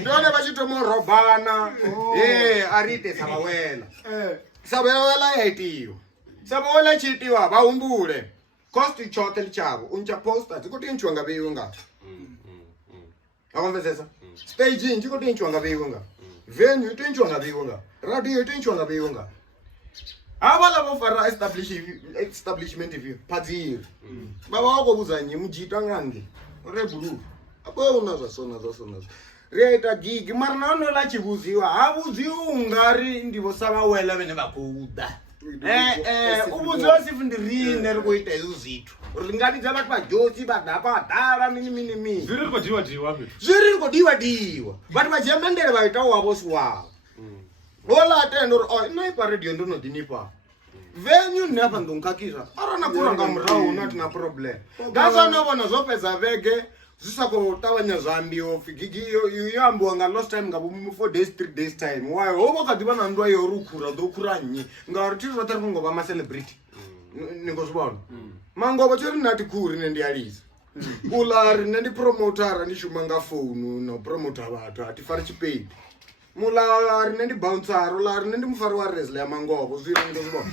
ndone vachitomo robana arite sabawela yaitiyo sabawela chitiwa vahumbule cost chote lichavo uncha poster tikuti nchwanga veyunga akonvezesa staging tikuti nchwanga veyunga venue tinchwanga veyunga radio tinchwanga veyunga avala vo fara establishment view padziri baba wako buzanyi mujita ngange rebulu apo una zvasona riaita gigi mara naono la chibuziwa habuziwa ungari ndivo sava wela vene vakuda ubuziwa sifu ndirine ri kuita izvo zvithu ringatidza vati vajosi vadhapa vadhara mini zviri kodiwa zviri kodiwa vati vajemendere vaitawo wavosi wavo volatendo inaipa radio ndinodinipa venue nepa ndonkakira arana kuranga murau unatina problem ngasanavona zvopedza vege zvisakotavanya zvambiwo figigi yoambiwa nga last time ngabo 4 days 3 days time why hovokati vana ndwa yorukura dokura nyi ngauri tiri zvotari kungova macelebrity ningozvivona mangovo chiri nati kuri nendiyalisa ulari nendipromotara ndishuma nga fonu nopromota vatu hatifari chipaid mulari nendi bouncer ulari nendi mufari wa wrestler ya mangovo zviro ndozvo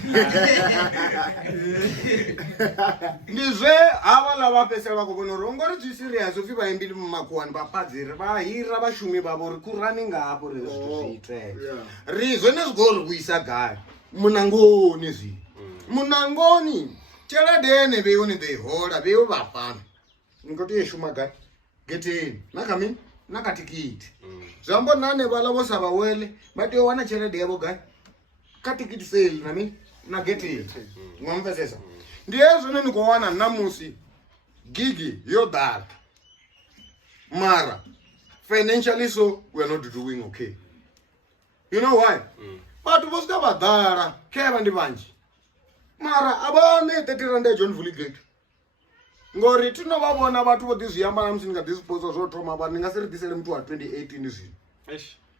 ndizve hava lava pesela vakuvona rongori dzi serious ufi vaimbili mumakuwani vapadziri vahira vashumi vavo ri kurani ngapo rizviite rizvo nezvigori kuisa gaya munangoni zvi munangoni cheladene veione veihola veivo vafana ngoti yeshuma gaya geteni nakami nakatikiti zvambonane vala vosava wele vatowana chelede yavo gaya katikiti sale nami nageteni mwamvesesa ndiyezvo nenikowana namusi gigi yodhara mara financially so we're not doing okay you know why vatu vosvika vadhara keva ndi vanji mara avane 30 rand ejohn vuligate ngori tinovavona vatu vodizviyamba namusi ndingadisposa zvotoma vanhu ndingasiridhisele mutu wa 2018 zvino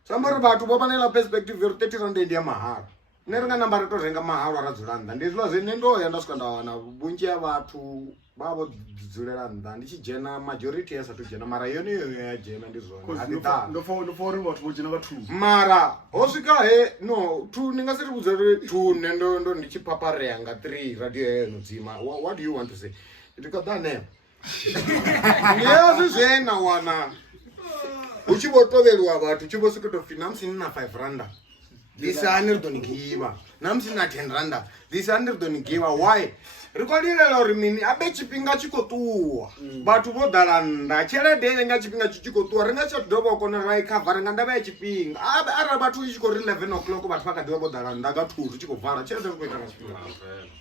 sambori vatu vopanela perspective yori 30 rand endi yamahara neringa namba ritorenga mahara radzulanda ndizviva zvene ndoya ndasvika ndawana bunji ya vatu vavodzulera nda ndichijena majority yasatujena mara yoniyo yajena ndizvonandofori vatu vojena va 2 mara hosvika he no 2 ndingasiri kudzere 2 nendo ndichipapareya nga 3 radio yenodzima what do you want to say ndikadane ndiyazvi zvena wana uchivotoveriwa vatu uchivosvikotofi namusini na 5 randa this aniridonigiva namusini na 10 randa this aniridonigiva why rikodilelo ri mini abe chipinga chikotuwa vatu vodhalanda chelede inenga chipinga chichikotuwa ringa chatidovokona raikavha ringa ndava yechipinga abe ara vatu ichikori 11 o'clock vatu vakadiva vodhalanda katuru chikovhara chelede rikuita ngachipinga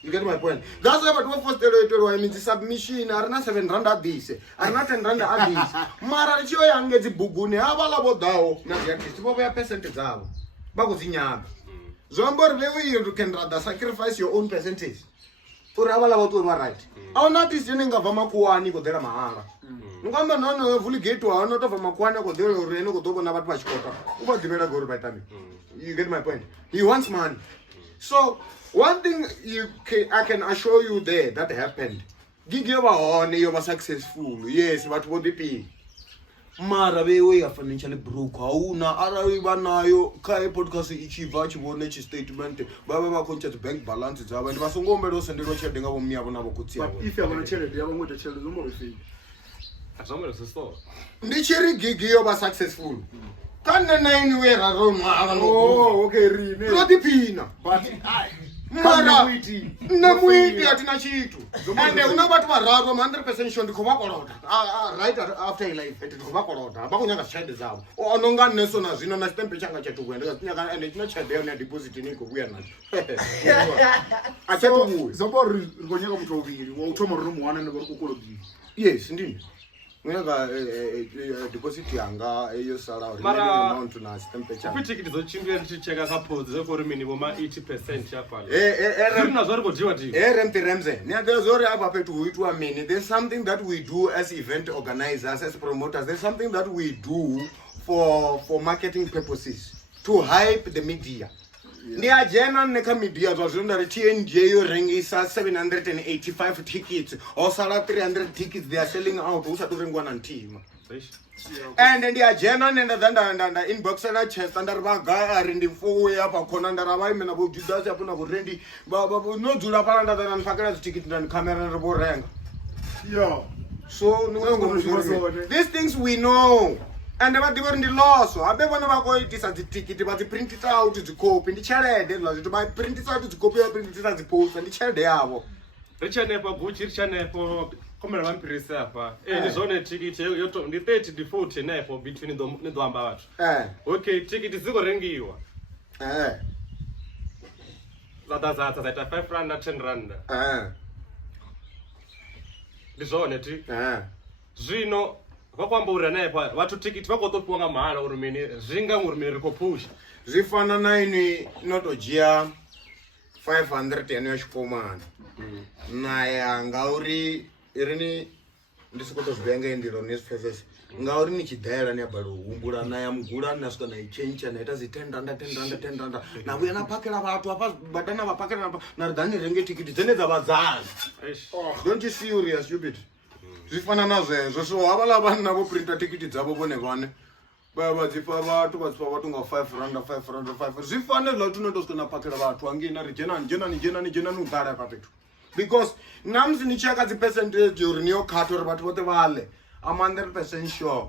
you get my point that's why vatu vofosteleiterwa iminzi submission arina 7 rand adhise arina 10 rand adhise mara richiyoyange dzibhuguni avala vodhawo naziartist vovoya percent dzavo vakudzinyaka zvambori veuyo you can rather sacrifice your own percentage uri avala vautori right auna artist yenengabva makuwani kodhera mahara ngamba nono vuligate waanotobva makuwani kodhera urene kodovona vatu vachikota ubadhivela gori vaitami you get my point he wants money so one thing I can assure you there that happened gig yova hone yova successful yes vatu vodipinga mara veiwe ya financially broke hauna arali vanayo kha podcast ichibva achivone chistatement vava vakoncha bank balance dzavo ende vasongombera usendelwa tshelede nga vomi yavo navo kutsiya if yavona tshelede yavo ngoita tshelede zomorefini azvamere zviso ndichiri gigi yova successful kane 9 wera okay rine rotipina mara nemuiti hatina chitu ande una vatu vararo 100% sure ndikuvakoloda right after life ndikuvakoloda havakunyanga zitshelede dzavo anonga neso nazvino na chitempe changa chatukuenda ende china chedeyo nedeposit inikokuya nacho achatukuya zambori rikonyaka mutu uviri wautoma rino muwana nevari kukolodini yes ndini unaka deposit yanga yosara amount na stamp changa kutikiti zochimbira ticheka kapodzi zekori mini voma 80% yapana nazvari kujiwa ti remze nyadezori apa petu huitwa mini there's something that we do as event organizers as promoters there's something that we do for marketing purposes to hype the media ndiajena neka media zvazvinondari TNJ yorengisa 785 tickets osara 300 tickets they are selling out usatorengwa nantima and ndiajena nenda inbox na chest ndari vaga ari ndifowe apa khona ndara vaimena vo Judas apona vo Randy nodzula pala ndadana ndifakira ticket ndani camera ndiri vorenga yeah so these things we know and vadivo ri ndi loso habe vona va koitisa dzitikiti va dziprintisa out dzikopi ndi tshelede lazvito va printisa out dzikopi va printisa dziposta ndi tshelede yavo richanepo guchi richanepo komera vampirisa apa ni zvone tikiti ndi 30 ndi 40 nepo between nedoamba vathu okay tikiti dzikorengiwa zadazadza zaita 5 rand na 10 rand ndi zvone ti zvino vakwambaurira naye pa vatu tikiti vakotopiwa nga mahala urumini zvinga urumini rikopusha zvifana naini notojia 500 yanu yachikomana naye ngauri irini ndisikotozvivenga indiro nesifesese ngauri nichidhaira neyabhari uhumbura naye mugura nasvika naichencha naita zi 10 randa nakuya napakira vatu apa vatana vapakira naridhani renge tikiti dzene dzavazazi don't you serious stupid zvifana nazvezvo so hava lavani navo printa tikiti dzavo vone vane vadzipa vatu vadzipa vatu nga 5 rand zvifane zva tunotosvika napakira vatu angina rijenani ugara papetu because namusi nicheka dzipercentage uri niyo khato uri vatu vote vale am 100% sure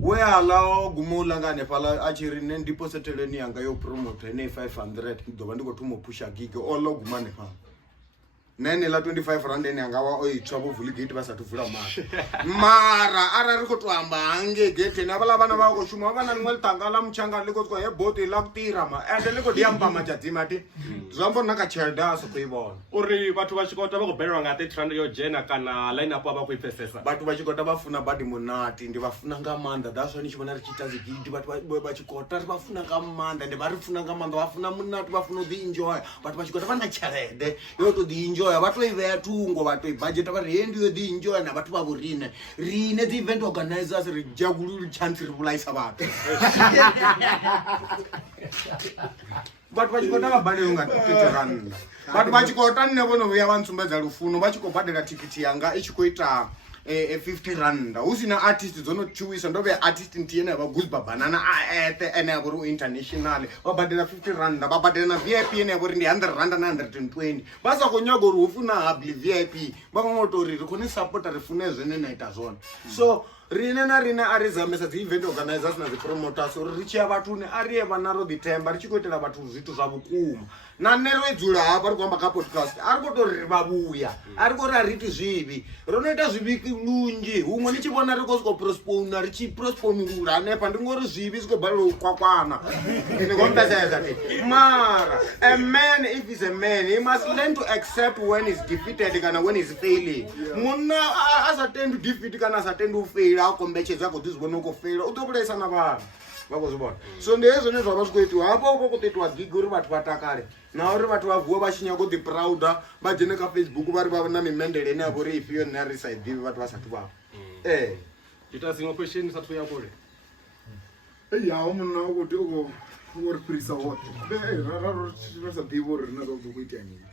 wehala gumulangane pala achiri nendiposeteleni yanga yopromota ne 500 ndova ndikotumopusha gig olo gumane pala nene la 25 rand ene angava oitsva vovhuli gate vasatuvhura mara arari kutohamba hange gate navala vana vakoshuma vana rimwe litanga la muchanga likotswa heboti la kutira ende likodiyamba machadzima ti zvambonaka chelda asikuivona uri vatu vachikota vakubherewa nga 30 rand yojena kana line up ava kuipesesa vatu vachikota vafuna badi munati ndi vafuna nga manda that's why nichivona richiita zigidi vatu vachikota vafuna nga manda ndi varifuna nga manda vafuna munati vafuna the enjoy vatu vachikota vana chelede yoto the enjoy vatoiveya tungo vatoibhajeta vari hendiyo the enjoy na vatu vavo rine the event organizers rijakulu chance rivulaisa vatu vatu vachikota vabhadela 50 rand vatu vachikota nevonovuya vansumbedza rufuno vachikobhadela tikiti yanga ichikoita 50 rand usina artist dzonochuwisa ndove artist ntiyena vaguzba banana aete ene yavori international vabhadela 50 rand vabhadela na VIP ene yavori ndi 100 rand na 120 vasakonyaga uri ufuna habli VIP vakangotori rikone supporta rifune zvene naita zvona so rine na rine arizamisa dzi-event organizers na dzi-promoters uri richiya vatune ariye vanaro dhitemba richikoitela vatu zvitu zvavukuma nanerwedzula hapa ari kuhamba kapodcast ari kutori vavuya ari kuri hariti zvivi rinoita zviviki lunji humwe nichivona rikosvika prospona richiprosponura nepa ndingori zvivi zvikobharira kwakwana ndikomtasayazati mara a man if he's a man he must learn to accept when he's defeated kana when he's failing muna asatendi defeat kana asatendi ufail akombechedza kuti zvibone ukofela utopulaisa na vanhu vakozvibona so ndezvo nezvava zvikuitiwa hapo uko kutoitwa gig uri vatu vatakare nauri vatu vavhuwa vachinya kuti prouda vajene kafacebook vari vana mimendele ene yavo ri ifiyo nearisaidivi vatu vasati vavo ita zimwe question isati yakure hawo munna ukuthi ukoripirisa wote rasadivo uri rinakakukuita nini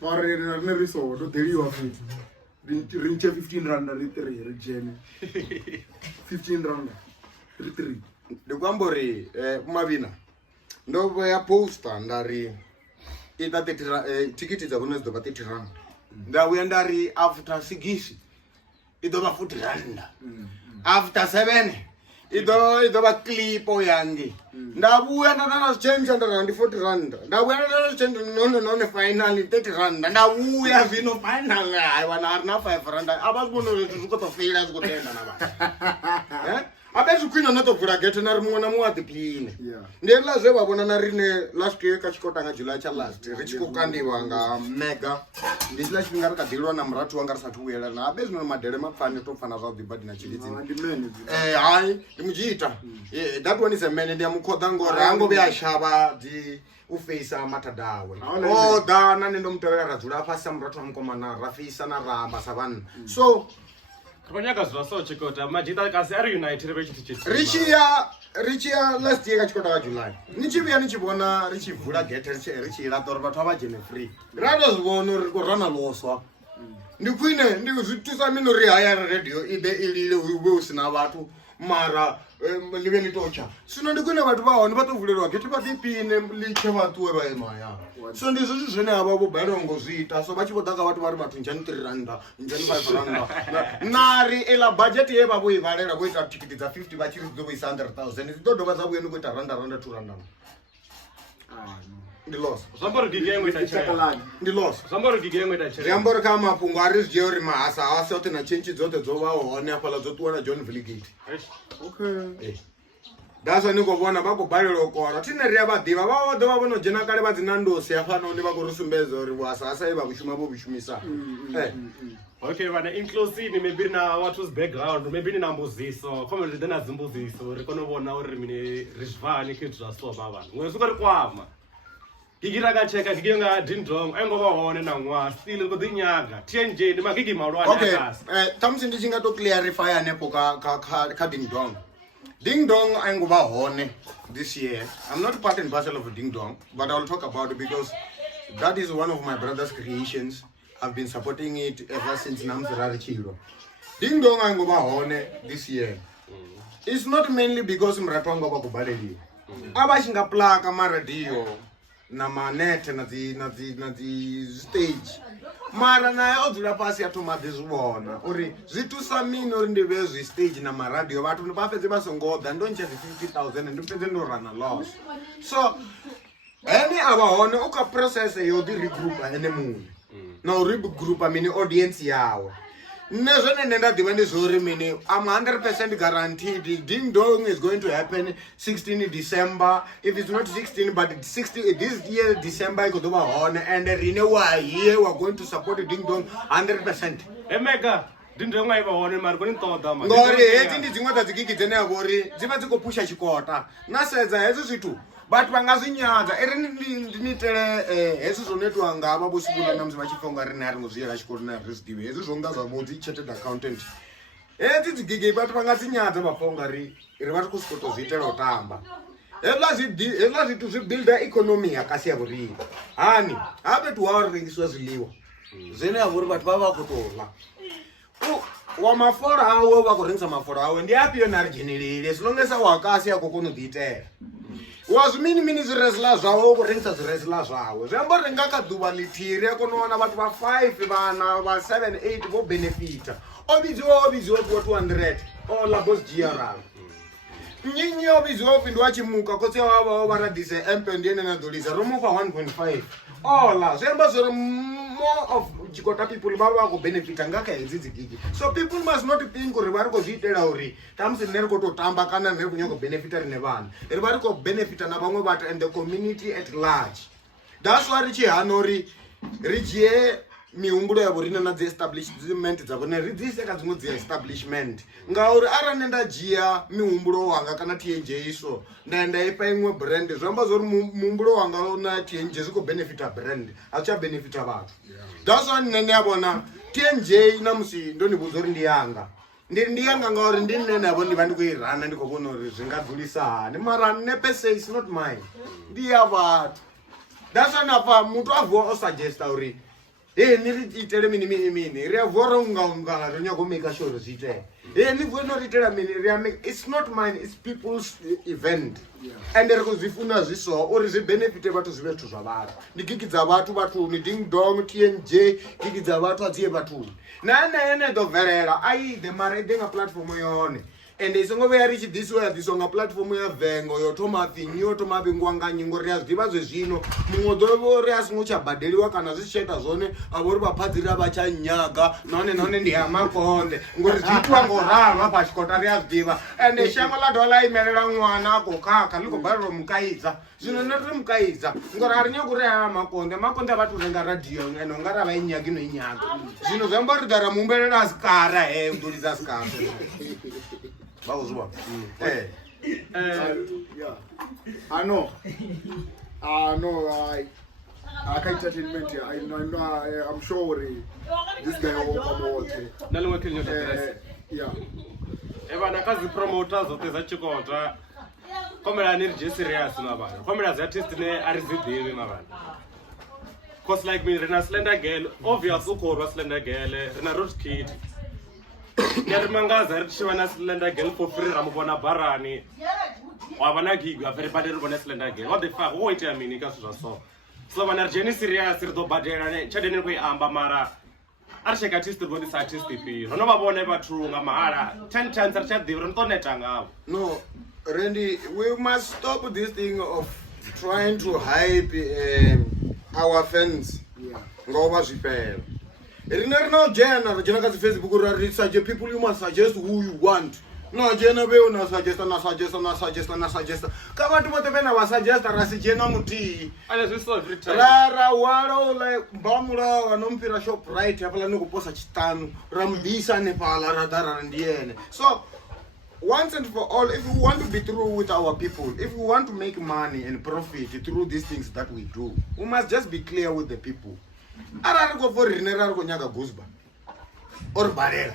vari neririso woto dheriwa futi rinche 15 rand ri 3 ri jene 15 rand ri 3 ndikwambori kumavina ndovoya poster ndari ita tikiti dzakona dzidova 30 rand ndauya ndari after 6 idova 40 rand after 7 idova clipo yangi ndavuya ndatana zichenja ndarana ndi 40 rand ndavuya ndatana zichenja none finally 30 rand ndavuya zvino finally aiwana arina 5 rand avazivona kuti zvikotofeira zvikotenda na vanhu abezvikwina notobvura gete nari mumwe namumwe adipine ndiyela zvevavonana rine last year kachikotanga july chalast richikokandiwa nga mega ndichila chipinga rikadhilwa namuratu wanga risati uyelana abezvino madhere mapfani topfana zvadhibadhina chilidzini hai ndimuchiita that one is a man ndiyamukodha ngori angove ashava ufeisa matadawe odhana nendomutevera radzula pasi samuratu wamukomana rafeisa naramba savanhu so Kanyakazuva so chikota majita kasi ari united richia last year kachikota July nichibuya nichibona richivhura gate richira tori vathu avajene free ratozvona uri kurana loswa ndikwine ndizvitusa mino rihaya radio ibe ilile ube usina vathu mara live litocha sino ndikwine vathu vaone vatovhulelwa gate vatipine liche vathuwe vaemaya so ndizvo zvene ava vobhairongozviita so vachivodaka vati vari vathu njani 3 randa njani 5 randa nari ela budget yevavoivalera voita tikiti dza 50 vachiri dzovoisa 100,000 dzidodova dzavuyeni kuita randa 2 randa ndilosa zvambori kama mapungo ari zviye uri mahasa avasoti na chenchi dzote dzovaone apala dzotiwana john villigate dasa nikovona vakubhalelwa kora tine riya vadhiva vavode vavonojena kale vadzinandosi yafanoni vakurisumbedza uri vasasa ivakushuma vovushumisa okay vana inclusini maybe na what's background maybe na mbuziso family dena zimbuziso rikonovona uri mine rizvani kitu zvaso baba ngwe suka rikwama gigira kacheka gigenga dindong engova hone na ngwa still ko dinyaga TNJ ndi magigi malwana yakasi tamsi ndichinga to clarify nepo ka dindong Ding Dong angova hone this year. I'm not part and parcel of Ding Dong, but I'll talk about it because that is one of my brother's creations. I've been supporting it ever since Namzarari Chiro. Ding Dong angova hone this year. It's not mainly because mratonga wakubaleli. Abashinga plaka maradio na manete na the stage. Mara naye odzula pasi atomadzizvona uri zvitusamini uri ndivezvi stage na maradio vatu ndipafedze vasongodha ndoncha 50,000 ndipedze ndorana loss so ene avahone ukaprocessa yodi regroupa ene munhu na uregroupa mini audience yawo nezvene ndadiva ndizvori mini I'm 100% guaranteed Ding Dong is going to happen 16 December if it's not 16 but 60 this year December I could over on and rine wa here we're going to support Ding Dong 100%. Emeka Ding Dong aiva hone mari kuni toda mari ngori heti ndi dzimwe dzadzikiki dzene avori dziva dzikopusha chikota nasedza hezvi zvitu but vangazvinyadza iri ndinitele hezvi zvonetwa ngava vosukuna namzi vachifonga rini ari ngozviyera chikoro narizdiwe hezvi zvonga zvavoti chartered accountant heti dzigigi but vangadzinyadza vafonga ri vari kusukotozviitela utamba hezvila zvitu zvibuilda ikonomi yakasiya vuriri hani hapetu waringiswa zviliwa zvene avori vatu vava kutorla wamafora awo vakurengesa mafora awo ndiapiyo narijenerere silongesa wakasiya kokonodziitela wazviminimini zviresla zvavo kurengesa zviresla zvavo zvamborenga kaduva litiri kunoona vatu va5 vana va7 8 vobenefita ovidziwa piwa 200 olabos grr nyinyi ovidziwa upindi wachimuka kotse wavavo varadhise empe ndiene nadholisa romupa 1.5 ola zvemba zviri more of chikota people vava kubenefita ngaka hedzidzigigi so people must not think uri vari kuzviitela uri tamusi neri kutotamba kana neri kunyanya kubenefita rine vanhu ri vari kubenefita navamwe vatu and the community at large that's why richihanori richiye mihumbulo yavo rine nadziestablishment dzavo neridziise kadzimwe dziestablishment ngauri ara nendajiya mihumbulo wanga kana TNJ iso ndaipa imwe brand zvamba zvori muhumbulo wanga na TNJ zvikubenefita brand achichabenefita vatu that's why nene yavona TNJ namusi ndonibudza uri ndiyanga ndiyanga ngauri ndinene yavo ndiva ndikuirana ndikovona uri zvingadhulisa hani mara nepese is not mine ndiyavatu that's why napa mutu avua osuggesta uri ni ri itele mini ri avora unga ri nyako make sure zite ni vuno ri itela mini ri make it's not mine, it's people's event. And ri kuzifuna zviso uri zvi benefit vatu zvive zvithu zva vanhu ni gigi dza vatu ni ding dong TNJ gigi dza vatu adziye vatu na do verela ai the mare denga platform yone. And isongo vya richi this way this on a platform ya vengo yo toma finyo toma bingwanga nyingo ri azdiva zwezvino mungodo ri asingocha badeliwa kana zvicheta zvone avori vapadzira vachanyaga none ndi amakonde ngori zvitwa ngorava pachikota ri azdiva. And shango la dola imelela mwana akokaka liko bariro mukaidza zvino noti mukaidza ngori ari nyakuri amakonde vatu renga radio ngeno ngara vainyagi no inyaga zvino zvambori dara mumbelela askara ngori za skara. Yeah. I know. I can't entertainment here. I'm sure this guy will come out. Yeah. Eva nakazi promoters zote za chikota. Komela ni je serious na bana. Komela za artist ne arizidiwe na bana. Cause like me rena slender girl, obvious ukorwa slender girl, rena road kid. Nyamangaza rishwana slender girl for free ramubona barani. Wabana gig everybody rubona slender girl. What the fuck? Wait a minute ka so. So bana rjeni serious ri do badela ne chadeni ko amba mara. Arsheka artist body artist pi. Rono babone bathu ngamahara 10 times archadi rontoneta ngabo. No, Randy, we must stop this thing of trying to hype our fans. Ngoba zvipela. Rina jena ka Facebook ra research people, you must suggest who you want. No jena be una suggest. Ka batho bote bena ba suggest ra se jena muti. Ale zwiso every time. Rara walo like bamula wanompira shop right yapala no kuposa chitanu ramdisa nepala radara ndiene. So once and for all, if we want to be true with our people, if we want to make money and profit through these things that we do, we must just be clear with the people. Arari go for rinera go nyaga guzba or barela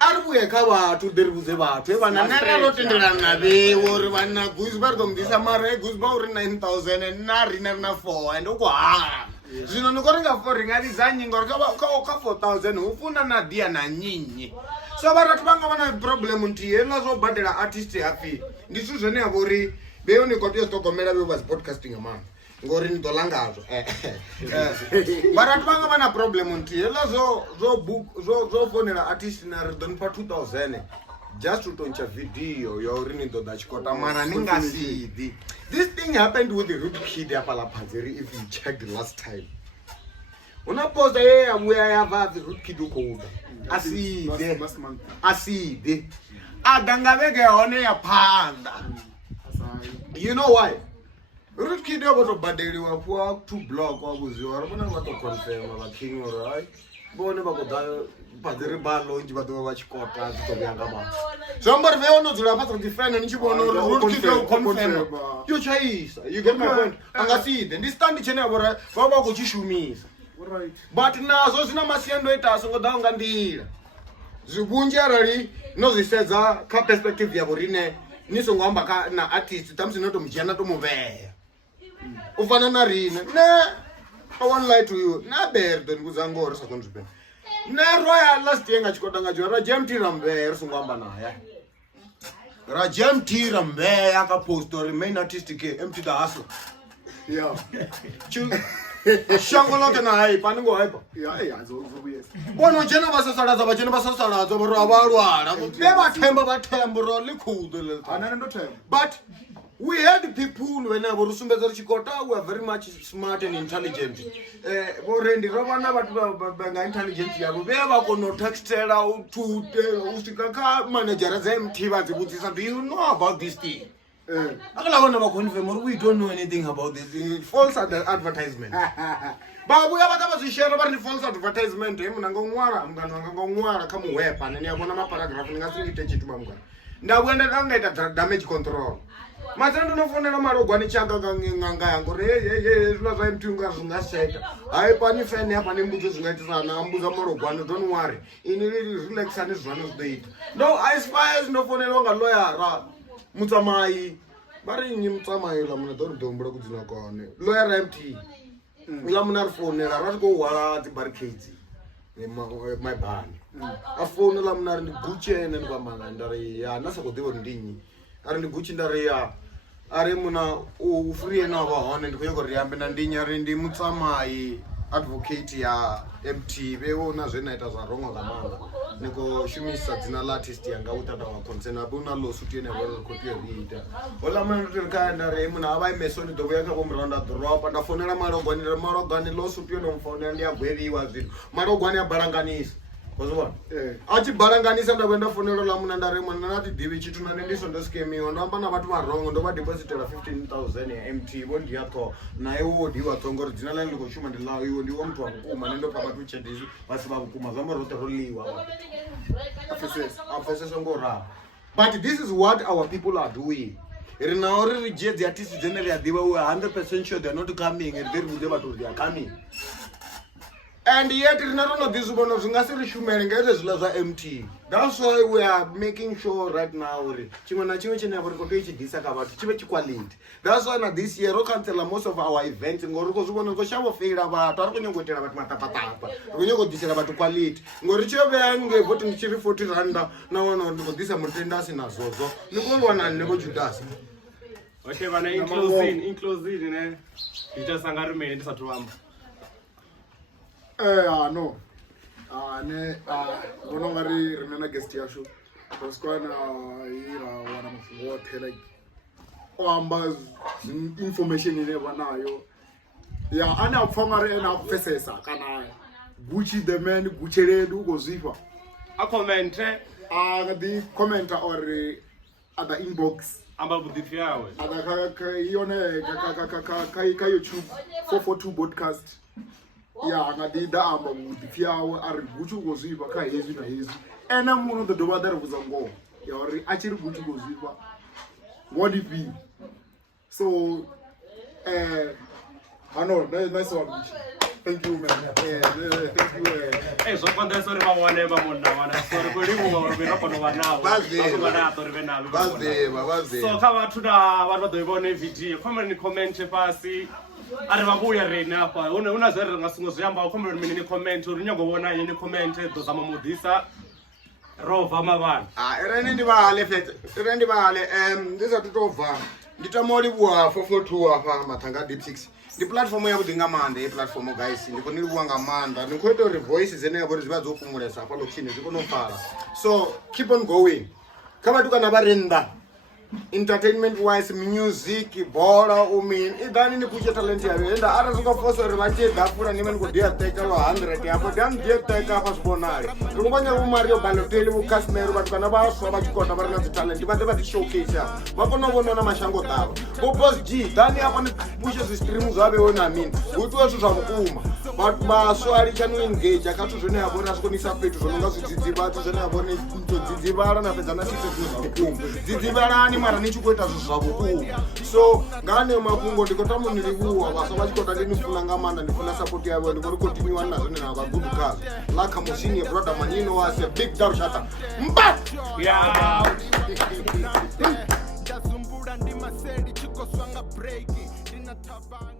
arbuye ka bathu deribuze bathu bana nara lo tendelana be or bana guzba dom disa mare guzba uri 9,000 na rina na 4 and uko ha zvino nikoringa for ringari zanyi ngor ka 4,000 ufuna na dia na nyinyi. So baratu banga bana problem ntiye nazo badela artist happy ndisu zvene yavori beyo ni kotiyo stokomela be was podcasting amount ngori ni dolangazo baratu banga bana problem ntiye zo book zo fonela artist na don pa 2,000 just to toncha video yo rini do dachikota mara ningasidi. This thing happened with the root kid ya pala Panzeri. If you checked the last time una post amwe ayava the root kid uko aside adangaveke one ya panda. You know why? Root kid yo to badeliwa kwa 2 block wabuziwa bona bato confirm ba king right bone bakodayo Panzeri ba lonji bato bachikota to byanga ba somebody ve ono dzula pasa defend nichibono root kid yo confirm yo chaisa. You get my point? Angaside ndistandi chene abora baba kuchishumisa. Right. But nazo zina masiyendo etaso ngodanga ndira zvibunji arari nozvisedza ka perspective yavo rine nisongwamba ka na artist tamsinoto mujana to muveya ufana na rine I won't lie to you na berdo nikuzangora sakonzvipe na royal last year ngachikotanga jora JMT ramveya risongwamba naye ra JMT ramveya ka post or main artist ke empty the hustle. Yeah. Shangolote na hype aningo hype. Yeah, so yes. Bono jena basasaladza baro abalwala bathemba ro likhudo. Anana no time. But we had people when I was Sumbeza Chikota who are very much smart and intelligent. Borendi robana banga intelligent yabo beba kono textile to ustikaka manager them tiva zibutisa. Do you know about this thing? We don't know anything about this. False advertisement. Babu yabata bazishare bari false advertisement munangongwara mngangongwara kama weapon and yabona ma paragraph ningasingite chitu bamgwa. Ndabwenda kangaita damage control. Matendo nofonela marogwani changa nganga yango zvina zva mtunga zvingashaita. Hai pani fan yapa nembudzo zvingaitisana ambuza marogwani don't worry. Ini relaxani zvano zvoita. No aspires nofonela nga lawyer ra. Mutamai bari nyi mutamai la muna dor dombra kudzina kone lawyer MT la muna ri fonela ra ri ko hwala ti-barricades maibani a fonela muna ri ndi guchi ene ni kwamanga nda ri ya na sa khou ḓivha uri ndi nnyi a ri ndi guchi nda ri ya a ri muna u free ene wa vha hone ndi khou nyanga uri ambe na ndinyi a ri ndi mutsamayi advocate ya MT vhewo na zwe na ita zwa rongo nga maanḓa ni khou shumisa dzina la artist yanga u ṱaṱa wa concern a bona lawsuit ine vha ri khou tea u ita hola muna ri kha nda ri muna a vha imeso ni ḓo vhuya kha vho muranda ḓoropa nda fonela malogani lawsuit yo no mfonela ndi a gweliwa zwithu malogani a balanganisa wazibona a tshi balanganisa nda vhuya nda fonela la muna nda ri muna na ti ḓivhi tshithu na nṋe ndi so ndo skemiwa ndo amba na vhathu vha rongo ndo vha depositela 15,000 ya MT vho ndi ya ṱho na iwe wo diwa ṱho ngori dzina ḽa ndi khou shuma ndi ḽawe iwe ndi wo muthu wa vhukuma nṋe ndo pfha vhathu tshelede vha si vha vhukuma zwa amba roṱhe ro ḽiwa a pfesesa ngo ralo but this is what our people are doing ri na uri ri dzhie dzi artist dzene ri a ḓivha we 100% sure they are not coming and ri vhudze vhathu uri they are coming and yet rina ro no ḓi zwi vhona zwi nga si ri shumele nga hezwo zwiḽa zwa MT. That's why we are making sure right now uri tshiṅwe na tshiṅwe tshine ri khou tea u tshi ḓisa kha vhathu tshi vhe tshi quality. That's why na this year ro cancela most of our events ngori ri khou zwi vhona ri khou shavha u feila vhathu a ri khou nyanga u itela vhathu maṱapaṱapa ri khou nyanga u ḓisela vhathu quality ngori tshi yo vhea nge vothi ndi tshi ri 40 randa na wana uri ndi khou ḓisa mutenda a si na zwozwo ni khou wana nne vho Judas. Okay bana inclosing ne ita sanga ri mene ndi sa thu amba no ne vona nga ri ri na guest yashu koskwana ira wana mafungo oṱhe like o amba information ine vha nayo ya ane a pfha nga ri ene a pfesesa kana Gucci the man Gucheledi u khou zwifha a commente a nga ḓi commenta or at the inbox amba vhuḓipfi yawe ada ka yone ka YouTube 442 podcast ya nga ḓi da amba vhuḓipfi yawe a ri Gucci u khou zwifha kha hezwi na hezwi ene muno ḓo dovha ḓa ri vhudza ngoho ya uri a tshi ri Gucci u khou zwifha what if he so I know nice one Gucci. Thank you man. Thank you. Zwo konḓa uri vha wane vha munna wana uri ko livhuwa uri vha kone u vha navho vha na tori vhe navho Vazeva. So kha vhathu na vhathu vha ḓo i vhona video khomela ni comment fhasi ari vha vhuya rene hafha una zwe ri nga songo zwi amba khomela mini ni comment uri nyago vhona yini comment ḓo zama mudisa rova mavhana Rene ndi vhale fete rene ndi vhale ndi sa tutovha ndi tama u livhuwa 442 hafha mathanga deep 6 ndi platform ya vhuḓi nga maanḓa platform guys ndi khou ni livhuwa nga maanḓa ni khou ita uri voice dzene ya vhori zwi vha dzo fhumulesa hafha lokhini zwi kone u fara so keep on going kha vhathu kana vha re nnḓa entertainment wise music bola idani ni kutshe talent yayo enda ara zwi nga fosa uri vha tshi ḓafula ni mani khou dia teka lo 100 hafho dan dia teka hafha zwi vhonale ri khou vhanya vho Mario Balotelli vho Casemiro vhathu kana vha swa vha tshi kota vha re na dzi talent vha ḓe vha ḓi showcase vha kona u vhona na mashango ḓavha vho Boss G dani hafha ni pushe zwi stream zwa vhewe na mini hu itiwa zwithu zwa vhukuma vhathu vha swa ali tshanu engage kha zwithu zwine ha vhona zwi konisa fhethu zwo no nga zwidzidzivhadzi zwine ha vhona to dzidzivhala na fhedza na sithe zwithu zwa vhukuma dzidzivalani mara ni tshi khou ita zwithu zwa vhukuma so nga haneyo mafhungo ndi khou tama ni livhuwa vhaswa vha tshi khou ta ndi ni funa nga maanḓa ndi funa support yavho ndi khou ri continue na zwine na vha good khazwo like a Mosini brother Manino was a big dog shata mba yeah Jazumbura ndi masedi chiko swanga break dina tabanga